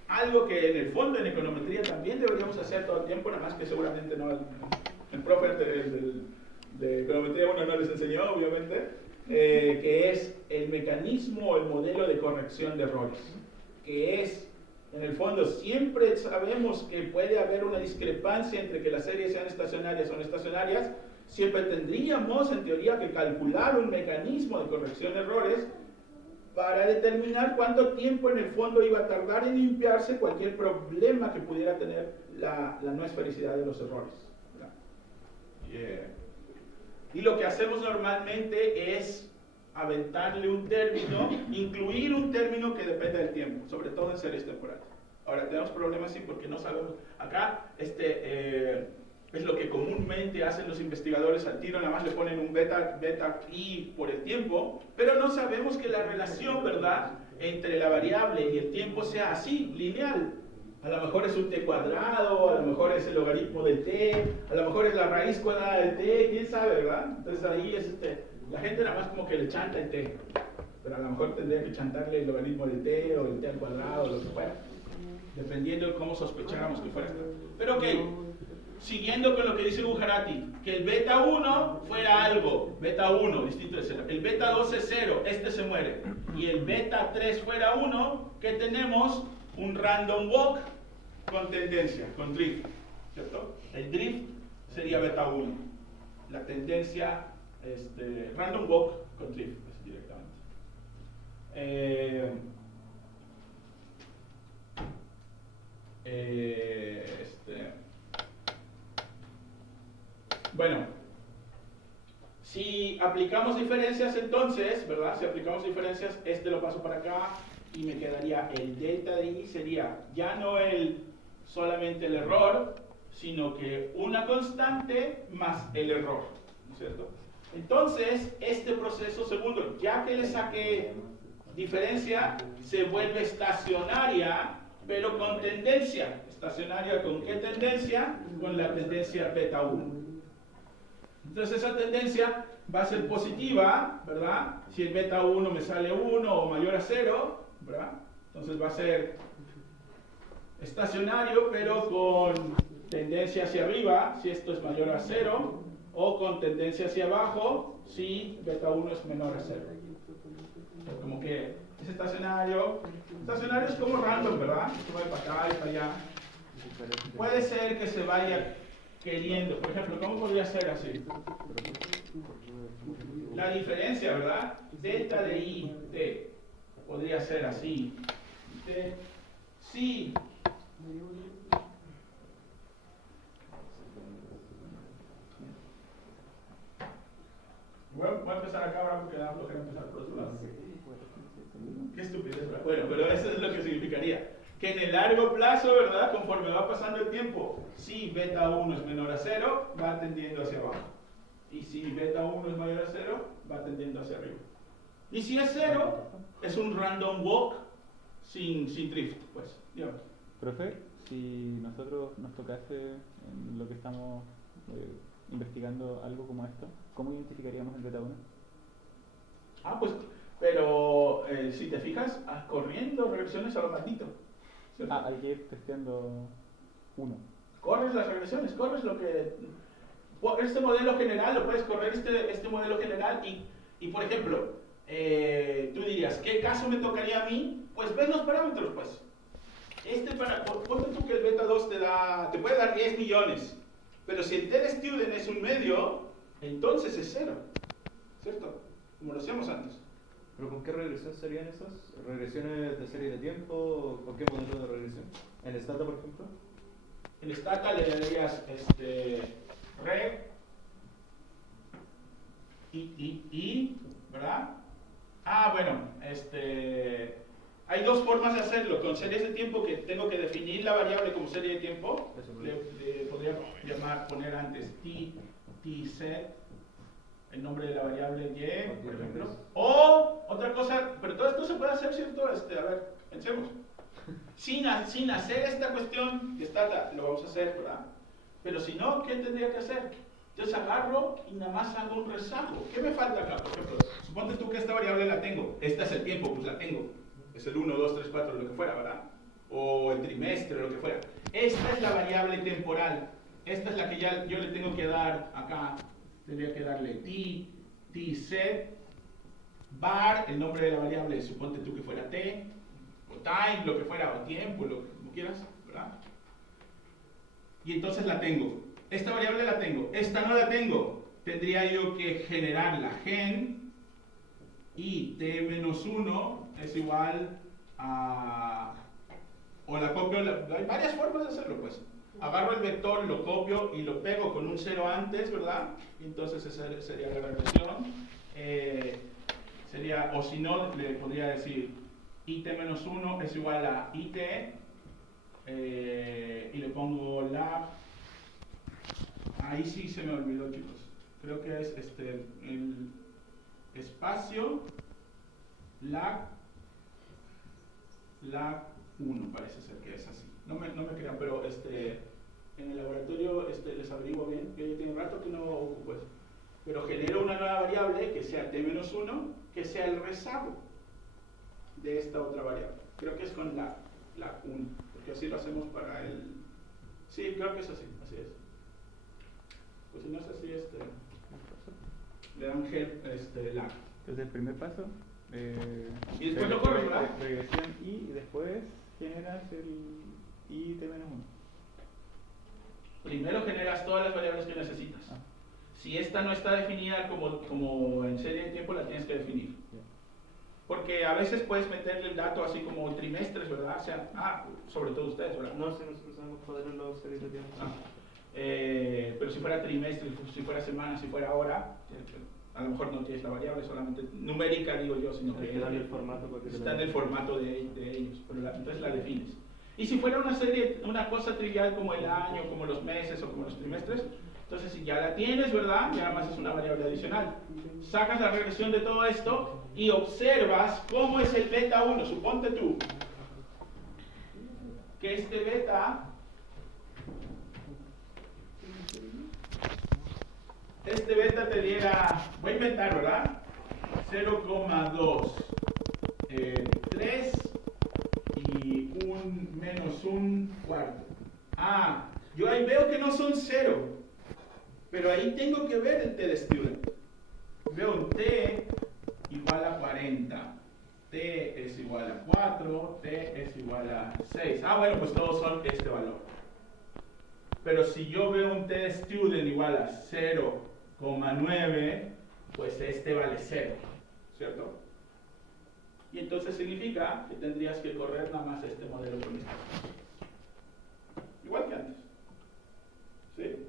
algo que en el fondo en econometría también deberíamos hacer todo el tiempo, nada más que seguramente no el profe de econometría 1 no les enseñó, obviamente, que es el mecanismo o el modelo de corrección de errores, que es, en el fondo, siempre sabemos que puede haber una discrepancia entre que las series sean estacionarias o no estacionarias. Siempre tendríamos, en teoría, que calcular un mecanismo de corrección de errores para determinar cuánto tiempo en el fondo iba a tardar en limpiarse cualquier problema que pudiera tener la no esfericidad de los errores. Yeah. Y lo que hacemos normalmente es aventarle un término, incluir un término que depende del tiempo, sobre todo en series temporales. Ahora, tenemos problemas sí porque no sabemos. Acá, es lo que comúnmente hacen los investigadores al tiro, nada más le ponen un beta i por el tiempo, pero no sabemos que la relación, ¿verdad?, entre la variable y el tiempo sea así, lineal. A lo mejor es un t cuadrado, a lo mejor es el logaritmo de t, a lo mejor es la raíz cuadrada de t, quién sabe, ¿verdad? Entonces ahí es la gente nada más como que le chanta el t, pero a lo mejor tendría que chantarle el logaritmo de t o el t al cuadrado o lo que fuera, dependiendo de cómo sospecháramos que fuera. Pero ok, siguiendo con lo que dice Bujarati, que el beta 1 fuera algo, beta 1 distinto de 0, el beta 2 es 0, este se muere, y el beta 3 fuera 1, que tenemos un random walk con tendencia, con drift, ¿cierto? El drift sería beta 1, la tendencia, random walk con drift, directamente. Bueno, si aplicamos diferencias entonces, ¿verdad? Si aplicamos diferencias, lo paso para acá y me quedaría el delta de i sería ya no solamente el error, sino que una constante más el error, ¿no es cierto? Entonces, este proceso segundo, ya que le saqué diferencia, se vuelve estacionaria, pero con tendencia. ¿Estacionaria con qué tendencia? Con la tendencia beta 1. Entonces esa tendencia va a ser positiva, ¿verdad? Si el beta 1 me sale 1 o mayor a 0, ¿verdad? Entonces va a ser estacionario, pero con tendencia hacia arriba, si esto es mayor a 0, o con tendencia hacia abajo, si beta 1 es menor a 0. Entonces, como que es estacionario. Estacionario es como random, ¿verdad? Se va para acá y para allá. Puede ser que se vaya queriendo. Por ejemplo, ¿cómo podría ser así? La diferencia, ¿verdad? Delta de i, t, podría ser así. T, sí. Voy a empezar acá ahora porque da flojera empezar por otro lado. Qué estupidez, ¿verdad? Bueno, pero eso es lo que significaría. Que en el largo plazo, ¿verdad? Conforme va pasando el tiempo, si beta 1 es menor a 0, va tendiendo hacia abajo. Y si beta 1 es mayor a 0, va tendiendo hacia arriba. Y si es 0, es un random walk sin drift, pues. Digamos. Profe, si nosotros nos tocase en lo que estamos investigando algo como esto, ¿cómo identificaríamos el beta 1? Pues, pero si te fijas, corriendo regresiones a lo maldito. ¿Cierto? Hay que ir testeando uno. Corres las regresiones, corres lo que... Este modelo general, lo puedes correr este modelo general y por ejemplo, tú dirías, ¿qué caso me tocaría a mí? Pues ves los parámetros, pues. Ponte tú que el beta 2 te puede dar 10 millones, pero si el td-student es un medio, entonces es 0, ¿cierto? Como lo hacíamos antes. ¿Pero con qué regresión serían esas? ¿Regresiones de serie de tiempo o qué modelo de regresión? ¿En Stata, por ejemplo? En Stata le darías reg y, ¿verdad? Bueno, hay dos formas de hacerlo. Con series de tiempo que tengo que definir la variable como serie de tiempo, le podría poner antes tset, el nombre de la variable y, por ejemplo. O otra cosa, pero todo esto se puede hacer, ¿cierto? A ver, pensemos. Sin hacer esta cuestión de Stata, lo vamos a hacer, ¿verdad? Pero si no, ¿qué tendría que hacer? Entonces agarro y nada más hago un rezago. ¿Qué me falta acá? Por ejemplo, suponte tú que esta variable la tengo. Este es el tiempo, pues la tengo. Es el 1, 2, 3, 4, lo que fuera, ¿verdad? O el trimestre, lo que fuera. Esta es la variable temporal. Esta es la que ya yo le tengo que dar acá. Tendría que darle tset, var, el nombre de la variable, suponte tú que fuera t, o time, lo que fuera, o tiempo, lo que como quieras, ¿verdad? Y entonces la tengo. Esta variable la tengo. Esta no la tengo. Tendría yo que generarla. Gen y t-1 es igual a... O la copio, hay varias formas de hacerlo, pues. Agarro el vector, lo copio y lo pego con un 0 antes, ¿verdad? Y entonces esa sería la regresión. O si no, le podría decir it-1 es igual a it, y le pongo lab. Ahí sí se me olvidó, chicos. Creo que es el espacio lag 1, parece ser que es así. No me crean, pero en el laboratorio les averiguo bien, que ya tiene un rato que no ocupo eso. Pero genero una nueva variable que sea t-1, que sea el rezago de esta otra variable. Creo que es con lag 1, porque así lo hacemos para el... Sí, creo que es así es. Pues si no es así, le dan lag. Entonces el primer paso... y después lo corres, ¿verdad? Regresión y después generas el it-1. Primero generas todas las variables que necesitas. Si esta no está definida como en serie de tiempo, la tienes que definir. Porque a veces puedes meterle el dato así como trimestres, ¿verdad? O sea, sobre todo ustedes, ¿verdad? No, si nosotros sabemos ponerlo en serie de tiempo. Pero si fuera trimestre, si fuera semana, si fuera hora, a lo mejor no tienes la variable solamente numérica, digo yo, sino que darle el formato porque está en el formato de ellos, pero entonces la defines. Y si fuera una cosa trivial como el año, como los meses o como los trimestres, entonces si ya la tienes, ¿verdad? Ya nada más es una variable adicional. Sacas la regresión de todo esto y observas cómo es el beta 1. Suponte tú que este beta te diera, voy a inventar, ¿verdad? 0,2, 3 y menos un cuarto. Yo ahí veo que no son 0, pero ahí tengo que ver el t-student. Veo un t igual a 40, t es igual a 4, t es igual a 6. Bueno, pues todos son este valor. Pero si yo veo un t-student igual a 0,9, pues este vale 0, ¿cierto? Y entonces significa que tendrías que correr nada más este modelo con esto. Igual que antes. ¿Sí?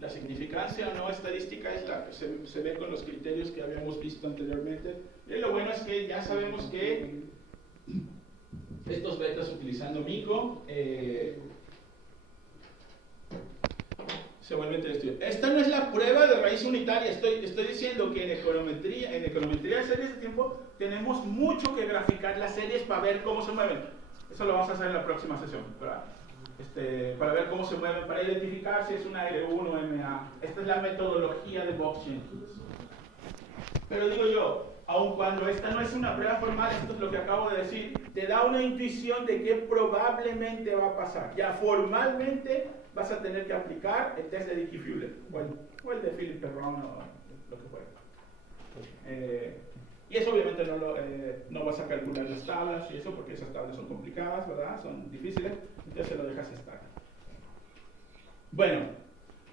La significancia no estadística es la que se ve con los criterios que habíamos visto anteriormente. Y lo bueno es que ya sabemos que estos betas utilizando Mico se vuelve telestudioso. Esta no es la prueba de raíz unitaria. Estoy diciendo que en econometría de series de tiempo tenemos mucho que graficar las series para ver cómo se mueven. Eso lo vamos a hacer en la próxima sesión, ¿verdad? Para ver cómo se mueven, para identificar si es una R1 o MA. Esta es la metodología de Box-Jenkins. Pero digo yo, aun cuando esta no es una prueba formal, esto es lo que acabo de decir, te da una intuición de qué probablemente va a pasar. Ya formalmente vas a tener que aplicar el test de Dickey-Fuller, o el de Philip Perron, o lo que fuera. Y eso obviamente no vas a calcular las tablas y eso, porque esas tablas son complicadas, ¿verdad? Son difíciles, entonces se lo dejas estar. Bueno,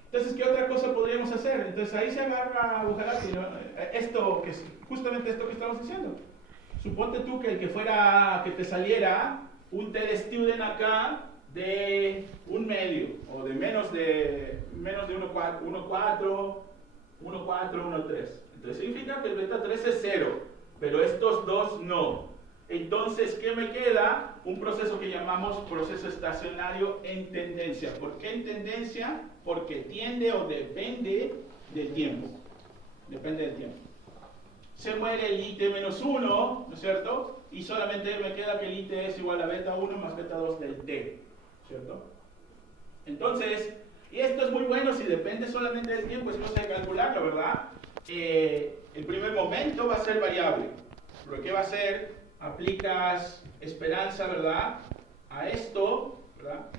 entonces, ¿qué otra cosa podríamos hacer? Entonces ahí se agarra Bujarati, ¿no? Justamente esto que estamos diciendo. Suponte tú que que te saliera un telestudent acá de un medio, o de menos de 1,4, 1,4, 1,3. Entonces significa que el beta 3 es 0, pero estos dos no. Entonces, ¿qué me queda? Un proceso que llamamos proceso estacionario en tendencia. ¿Por qué en tendencia? Porque tiende o depende del tiempo. Depende del tiempo. Se muere el IT menos 1, ¿no es cierto? Y solamente me queda que el IT es igual a beta 1 más beta 2 del T, ¿cierto? Entonces, y esto es muy bueno si depende solamente del tiempo, es cosa de calcularlo, ¿verdad? El primer momento va a ser variable. ¿Pero qué va a ser? Aplicas esperanza, ¿verdad? A esto, ¿verdad?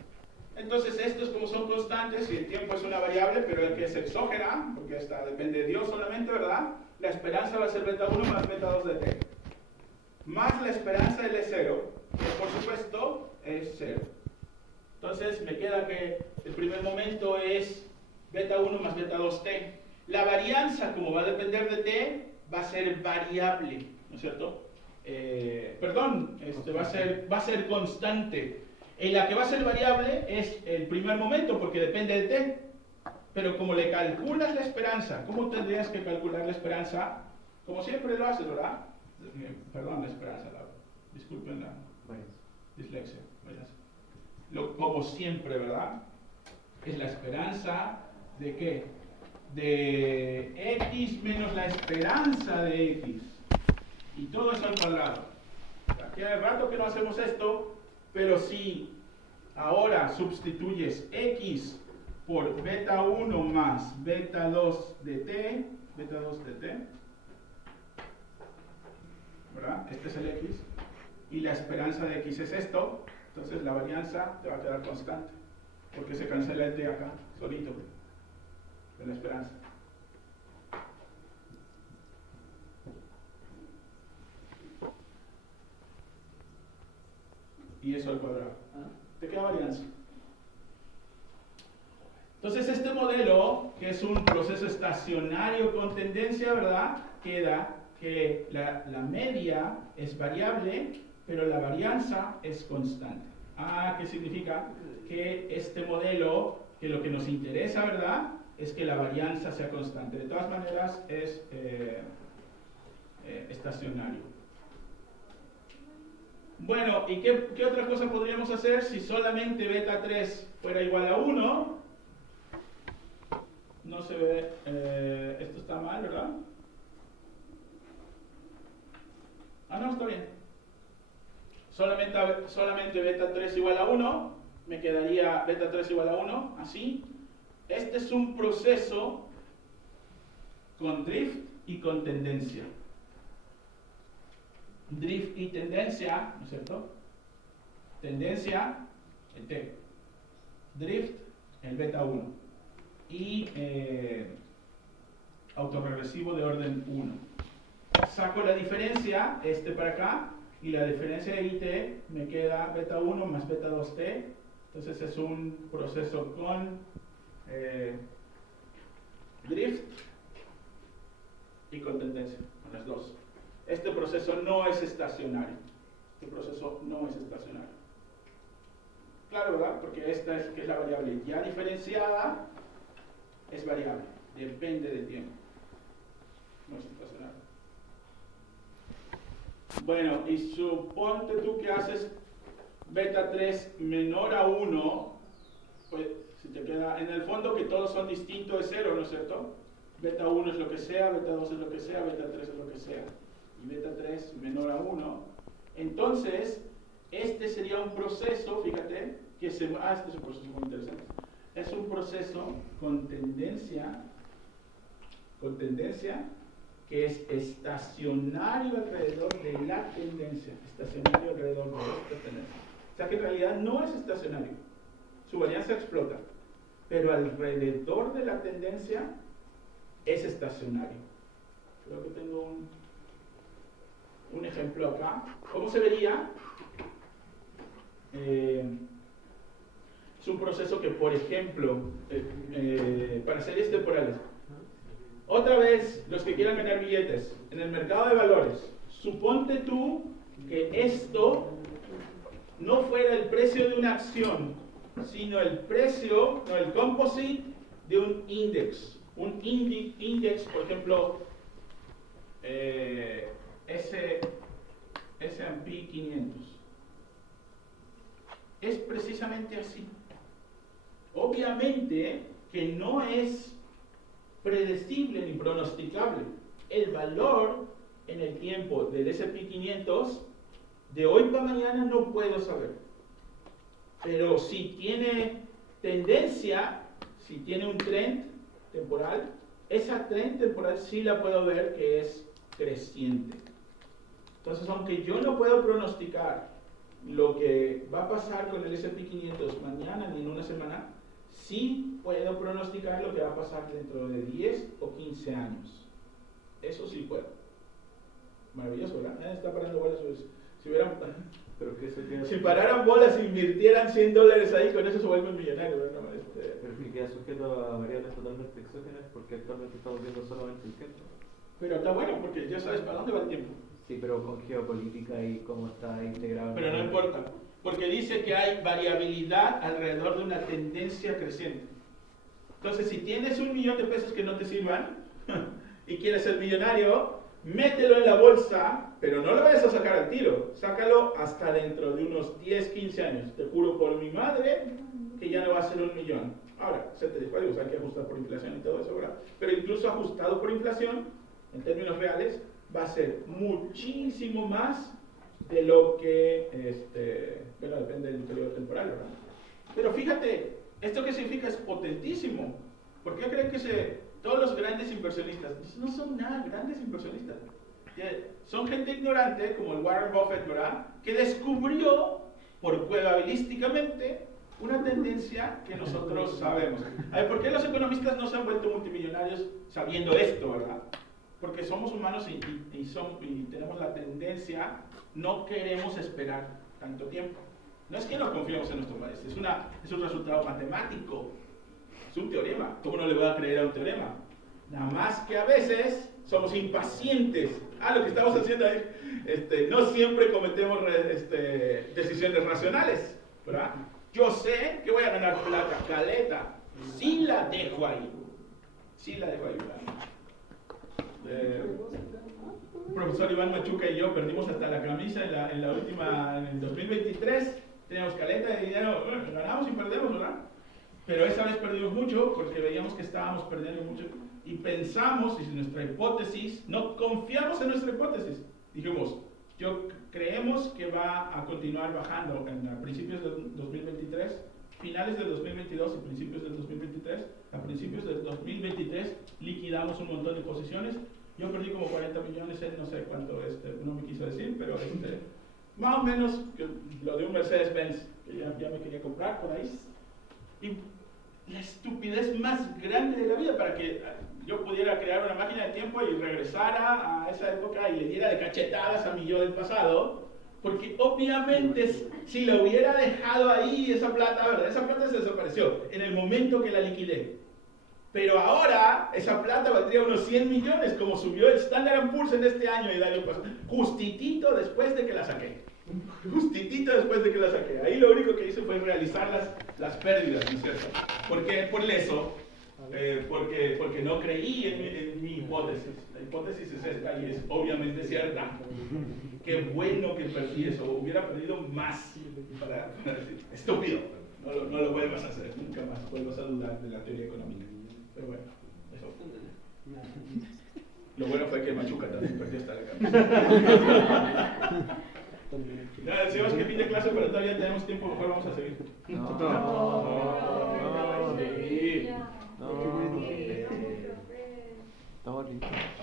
Entonces estos como son constantes y el tiempo es una variable, pero el que es exógena, porque esta depende de Dios solamente, ¿verdad? La esperanza va a ser beta 1 más beta 2 de t. Más la esperanza del E0, que por supuesto es 0. Entonces me queda que el primer momento es beta 1 más beta 2t. La varianza, como va a depender de t, va a ser variable, ¿no es cierto? Va a ser constante. En la que va a ser variable es el primer momento, porque depende de t. Pero como le calculas la esperanza, ¿cómo tendrías que calcular la esperanza? Como siempre lo haces, ¿verdad? Perdón, la esperanza, disculpen la dislexia. Como siempre, ¿verdad? Es la esperanza de ¿qué? De x menos la esperanza de x. Y todo eso al cuadrado. Aquí hay rato que no hacemos esto, pero si ahora sustituyes x por beta 1 más beta 2 de t, ¿verdad? Este es el x, y la esperanza de x es esto, entonces la varianza te va a quedar constante, porque se cancela el t acá, solito, de la esperanza. Y eso al cuadrado. Te queda varianza. Entonces este modelo, que es un proceso estacionario con tendencia, ¿verdad? Queda que la media es variable, pero la varianza es constante. ¿Qué significa? Que este modelo, que lo que nos interesa, ¿verdad? Es que la varianza sea constante. De todas maneras es estacionario. Bueno, ¿y qué otra cosa podríamos hacer si solamente beta 3 fuera igual a 1? No se ve, esto está mal, ¿verdad? No, está bien. Solamente beta 3 igual a 1, me quedaría beta 3 igual a 1, así. Este es un proceso con drift y con tendencia. Drift y tendencia, ¿no es cierto? Tendencia, el T. Drift, el beta 1. Y autorregresivo de orden 1. Saco la diferencia, para acá, y la diferencia de IT me queda beta 1 más beta 2T. Entonces es un proceso con drift y con tendencia, con las dos. Este proceso no es estacionario. Claro, ¿verdad? Porque esta que es la variable ya diferenciada, es variable, depende del tiempo. No es estacionario. Bueno, y suponte tú que haces beta 3 menor a 1, pues Si te queda, en el fondo que todos son distintos es 0, ¿no es cierto? Beta 1 es lo que sea, beta 2 es lo que sea, beta 3 es lo que sea. Y beta 3 menor a 1. Entonces, este sería un proceso, fíjate, que se... este es un proceso muy interesante. Es un proceso con tendencia que es estacionario alrededor de la tendencia, estacionario alrededor de esta tendencia. O sea que en realidad no es estacionario, su varianza explota, pero alrededor de la tendencia es estacionario. Creo que tengo un ejemplo acá. ¿Cómo se vería? Es un proceso que, por ejemplo, para series temporales, otra vez, los que quieran ganar billetes, en el mercado de valores, suponte tú que esto no fuera el precio de una acción, sino el precio, no, el composite de un index. Un index, por ejemplo, S&P 500. Es precisamente así. Obviamente que no es predecible ni pronosticable. El valor en el tiempo del S&P 500 de hoy para mañana no puedo saber. Pero si tiene tendencia, si tiene un trend temporal, esa trend temporal sí la puedo ver que es creciente. Entonces, aunque yo no puedo pronosticar lo que va a pasar con el S&P 500 mañana ni en una semana, sí puedo pronosticar lo que va a pasar dentro de 10 o 15 años. Eso sí puedo. Maravilloso, ¿verdad? Está parando bolas. Si pararan bolas e invirtieran $100 ahí, con eso se vuelven millonarios, ¿verdad? Pero es que queda sujeto a variables totalmente exógenas porque actualmente estamos viendo solamente el tiempo. Pero está bueno porque ya sabes para dónde va el tiempo. Sí, pero con geopolítica y cómo está integrado. Pero no importa, porque dice que hay variabilidad alrededor de una tendencia creciente. Entonces, si tienes $1 millón de pesos que no te sirvan y quieres ser millonario, mételo en la bolsa, pero no lo vayas a sacar al tiro. Sácalo hasta dentro de unos 10, 15 años. Te juro por mi madre que ya no va a ser $1 millón. Ahora, se te dijo, hay que ajustar por inflación y todo eso, ¿verdad? Pero incluso ajustado por inflación, en términos reales, va a ser muchísimo más de lo que, bueno, depende del periodo temporal, ¿verdad? Pero fíjate, ¿esto qué significa? Es potentísimo. ¿Por qué creen que todos los grandes inversionistas no son nada grandes inversionistas? Son gente ignorante, como el Warren Buffett, ¿verdad? Que descubrió, probabilísticamente, una tendencia que nosotros sabemos. A ver, ¿por qué los economistas no se han vuelto multimillonarios sabiendo esto, verdad? Porque somos humanos y tenemos la tendencia, no queremos esperar tanto tiempo. No es que no confiemos en nuestro país, es un resultado matemático, es un teorema. ¿Cómo no le voy a creer a un teorema? Nada más que a veces somos impacientes. Lo que estamos haciendo ahí, no siempre cometemos decisiones racionales, ¿verdad? Yo sé que voy a ganar plata, caleta, sí la dejo ahí, ¿verdad? El profesor Iván Machuca y yo perdimos hasta la camisa en la última, en el 2023, teníamos caleta de dinero, bueno, ganamos y perdemos, ¿verdad? Pero esa vez perdimos mucho porque veíamos que estábamos perdiendo mucho y pensamos, y nuestra hipótesis, no confiamos en nuestra hipótesis, dijimos, creemos que va a continuar bajando a principios del 2023, finales del 2022 y principios del 2023. A principios del 2023 liquidamos un montón de posiciones. Yo perdí como 40 millones en no sé cuánto, no me quiso decir, pero más o menos lo de un Mercedes-Benz que ya me quería comprar por ahí. Y la estupidez más grande de la vida para que yo pudiera crear una máquina de tiempo y regresara a esa época y le diera de cachetadas a mi yo del pasado, porque obviamente si lo hubiera dejado ahí esa plata, ¿verdad? Esa plata se desapareció en el momento que la liquidé. Pero ahora esa plata valdría unos 100 millones, como subió el Standard & Poor's en este año y el año pasado, justitito después de que la saqué. Ahí lo único que hice fue realizar las pérdidas, ¿no es cierto? ¿Por qué? Por eso, porque no creí en mi hipótesis. La hipótesis es esta y es obviamente cierta. Qué bueno que perdí eso, hubiera perdido más para decir, estúpido. No lo vuelvas a hacer, nunca más vuelvas a dudar de la teoría económica. Pero bueno, eso. Lo bueno fue que Machuca también perdió esta cabeza. Ya decimos que fin de clase, pero todavía tenemos tiempo, mejor vamos a seguir.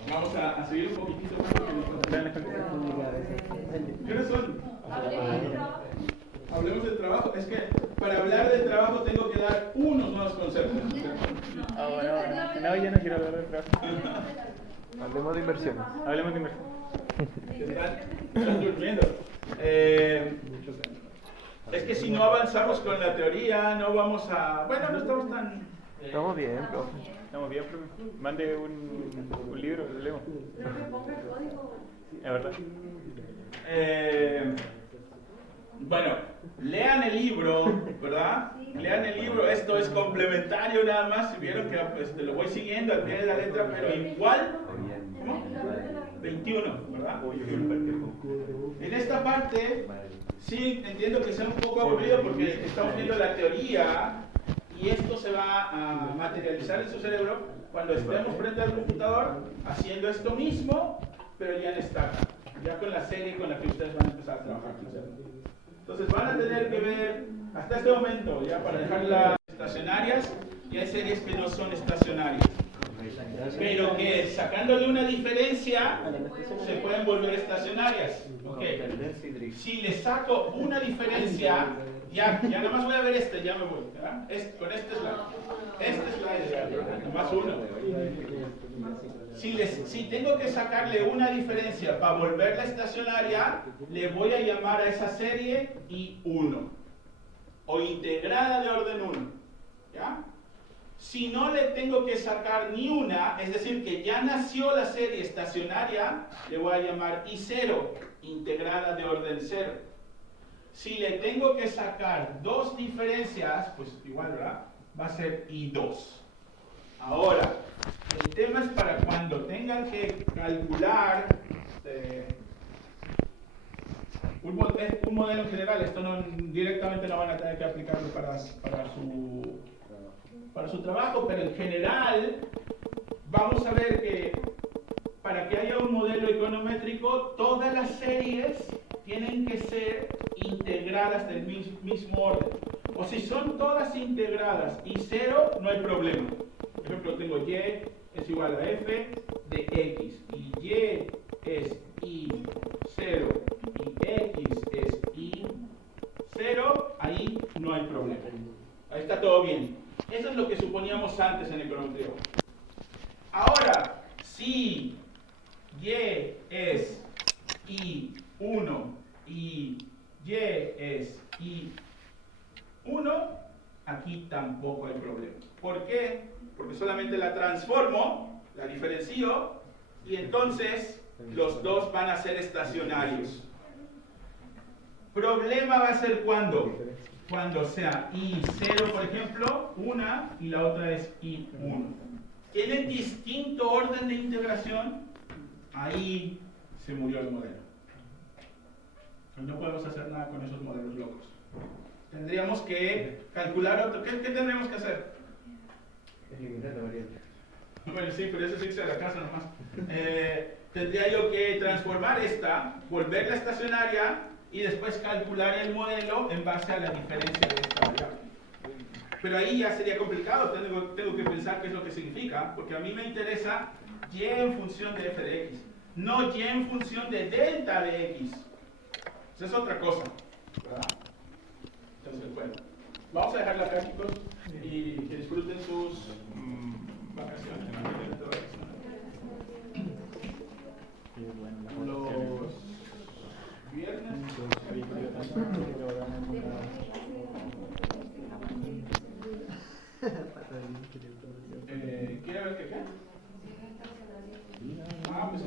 Vamos a seguir un poquitito más. ¿Qué son? Hablemos del trabajo. Es que para hablar del trabajo tengo que dar unos nuevos conceptos. No, yo no quiero hablar del trabajo. Hablemos de inversiones. Hablemos de inversión. Están durmiendo. Es que si no avanzamos con la teoría, no vamos a... Bueno, no estamos tan... Estamos bien, profe. Estamos bien, profe. Mande un libro, lo leemos. Pero que ponga el código. Es verdad. Bueno, lean el libro, ¿verdad? Lean el libro, esto es complementario nada más, si vieron que pues, te lo voy siguiendo al pie de la letra, pero igual, ¿cómo? 21, ¿verdad? En esta parte, sí entiendo que sea un poco aburrido porque estamos viendo la teoría y esto se va a materializar en su cerebro cuando estemos frente al computador haciendo esto mismo, pero ya en Stata, ya con la serie con la que ustedes van a empezar a trabajar. Entonces van a tener que ver, hasta este momento, ya para dejarlas estacionarias, y hay series que no son estacionarias, pero que sacándole una diferencia se pueden volver estacionarias. Okay. Si le saco una diferencia, ya nada más voy a ver ya me voy. Con este slide, más uno. Si tengo que sacarle una diferencia para volverla estacionaria, le voy a llamar a esa serie I1 o integrada de orden 1. ¿Ya? Si no le tengo que sacar ni una, es decir, que ya nació la serie estacionaria, le voy a llamar I0, integrada de orden 0. Si le tengo que sacar dos diferencias, pues igual, ¿verdad? Va a ser I2. Ahora, el tema es para cuando tengan que calcular un modelo en general. Esto directamente no van a tener que aplicarlo para su trabajo, pero en general vamos a ver que para que haya un modelo econométrico, todas las series tienen que ser integradas del mismo orden. O si son todas integradas y 0, no hay problema. Por ejemplo, tengo y es igual a f de x, y es y0, y x es y0, ahí no hay problema. Ahí está todo bien. Eso es lo que suponíamos antes en econometría. Ahora, si y es y1 y es y1, aquí tampoco hay problema. ¿Por qué? Porque solamente la transformo, la diferencio, y entonces los dos van a ser estacionarios. Problema va a ser cuando sea I0, por ejemplo, una y la otra es I1. ¿Tienen distinto orden de integración? Ahí se murió el modelo. No podemos hacer nada con esos modelos locos. Tendríamos que calcular otro. ¿Qué tendríamos que hacer? Eliminar la variable. Bueno, sí, pero eso sí se la casa nomás. Tendría yo que transformar esta, volverla estacionaria y después calcular el modelo en base a la diferencia de esta variable. Pero ahí ya sería complicado, tengo que pensar qué es lo que significa, porque a mí me interesa y en función de f de x, no y en función de delta de x. Esa es otra cosa, ¿verdad? Entonces, bueno, vamos a dejarla acá, chicos, y que disfruten sus vacaciones. Los viernes. ¿Quiere ver qué? Ah, pues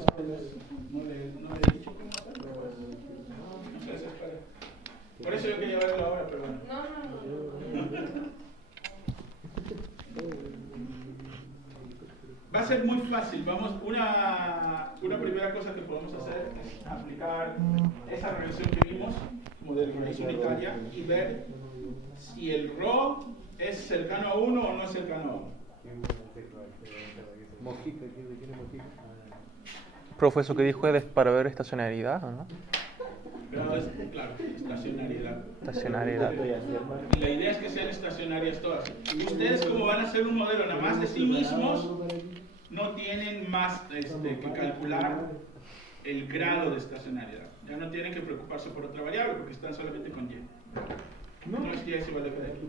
no le he dicho cómo hacerlo. No sé, espera. Por eso yo quería verlo ahora, pero bueno. No. Va a ser muy fácil. Una primera cosa que podemos hacer es aplicar esa regresión que vimos, modelo de raíz unitaria, y ver si el RO es cercano a 1 o no es cercano a 1. Mojica, ¿quién es Mojica? Profe, eso que dijo es para ver estacionalidad, ¿o no? Pero es, claro, estacionariedad. Estacionalidad. La idea es que sean estacionarias todas. Y ustedes, como van a hacer un modelo nada más de sí mismos, no tienen más que calcular el grado de estacionariedad. Ya no tienen que preocuparse por otra variable porque están solamente con y. No es y es igual a x.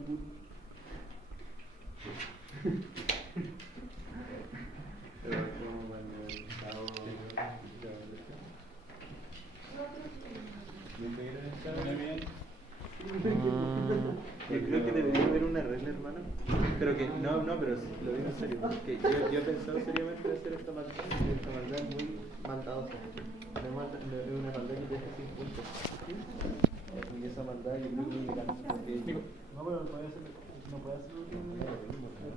Muy bien. Yo creo que debería haber una regla, hermano. Pero que, pero lo digo en serio. Que yo he pensado seriamente en hacer esta maldad muy maldadosa. Es una maldad que te deja sin puntos. Y esa maldad yo creo que llegamos. No, pero no puede hacer. No puede hacer.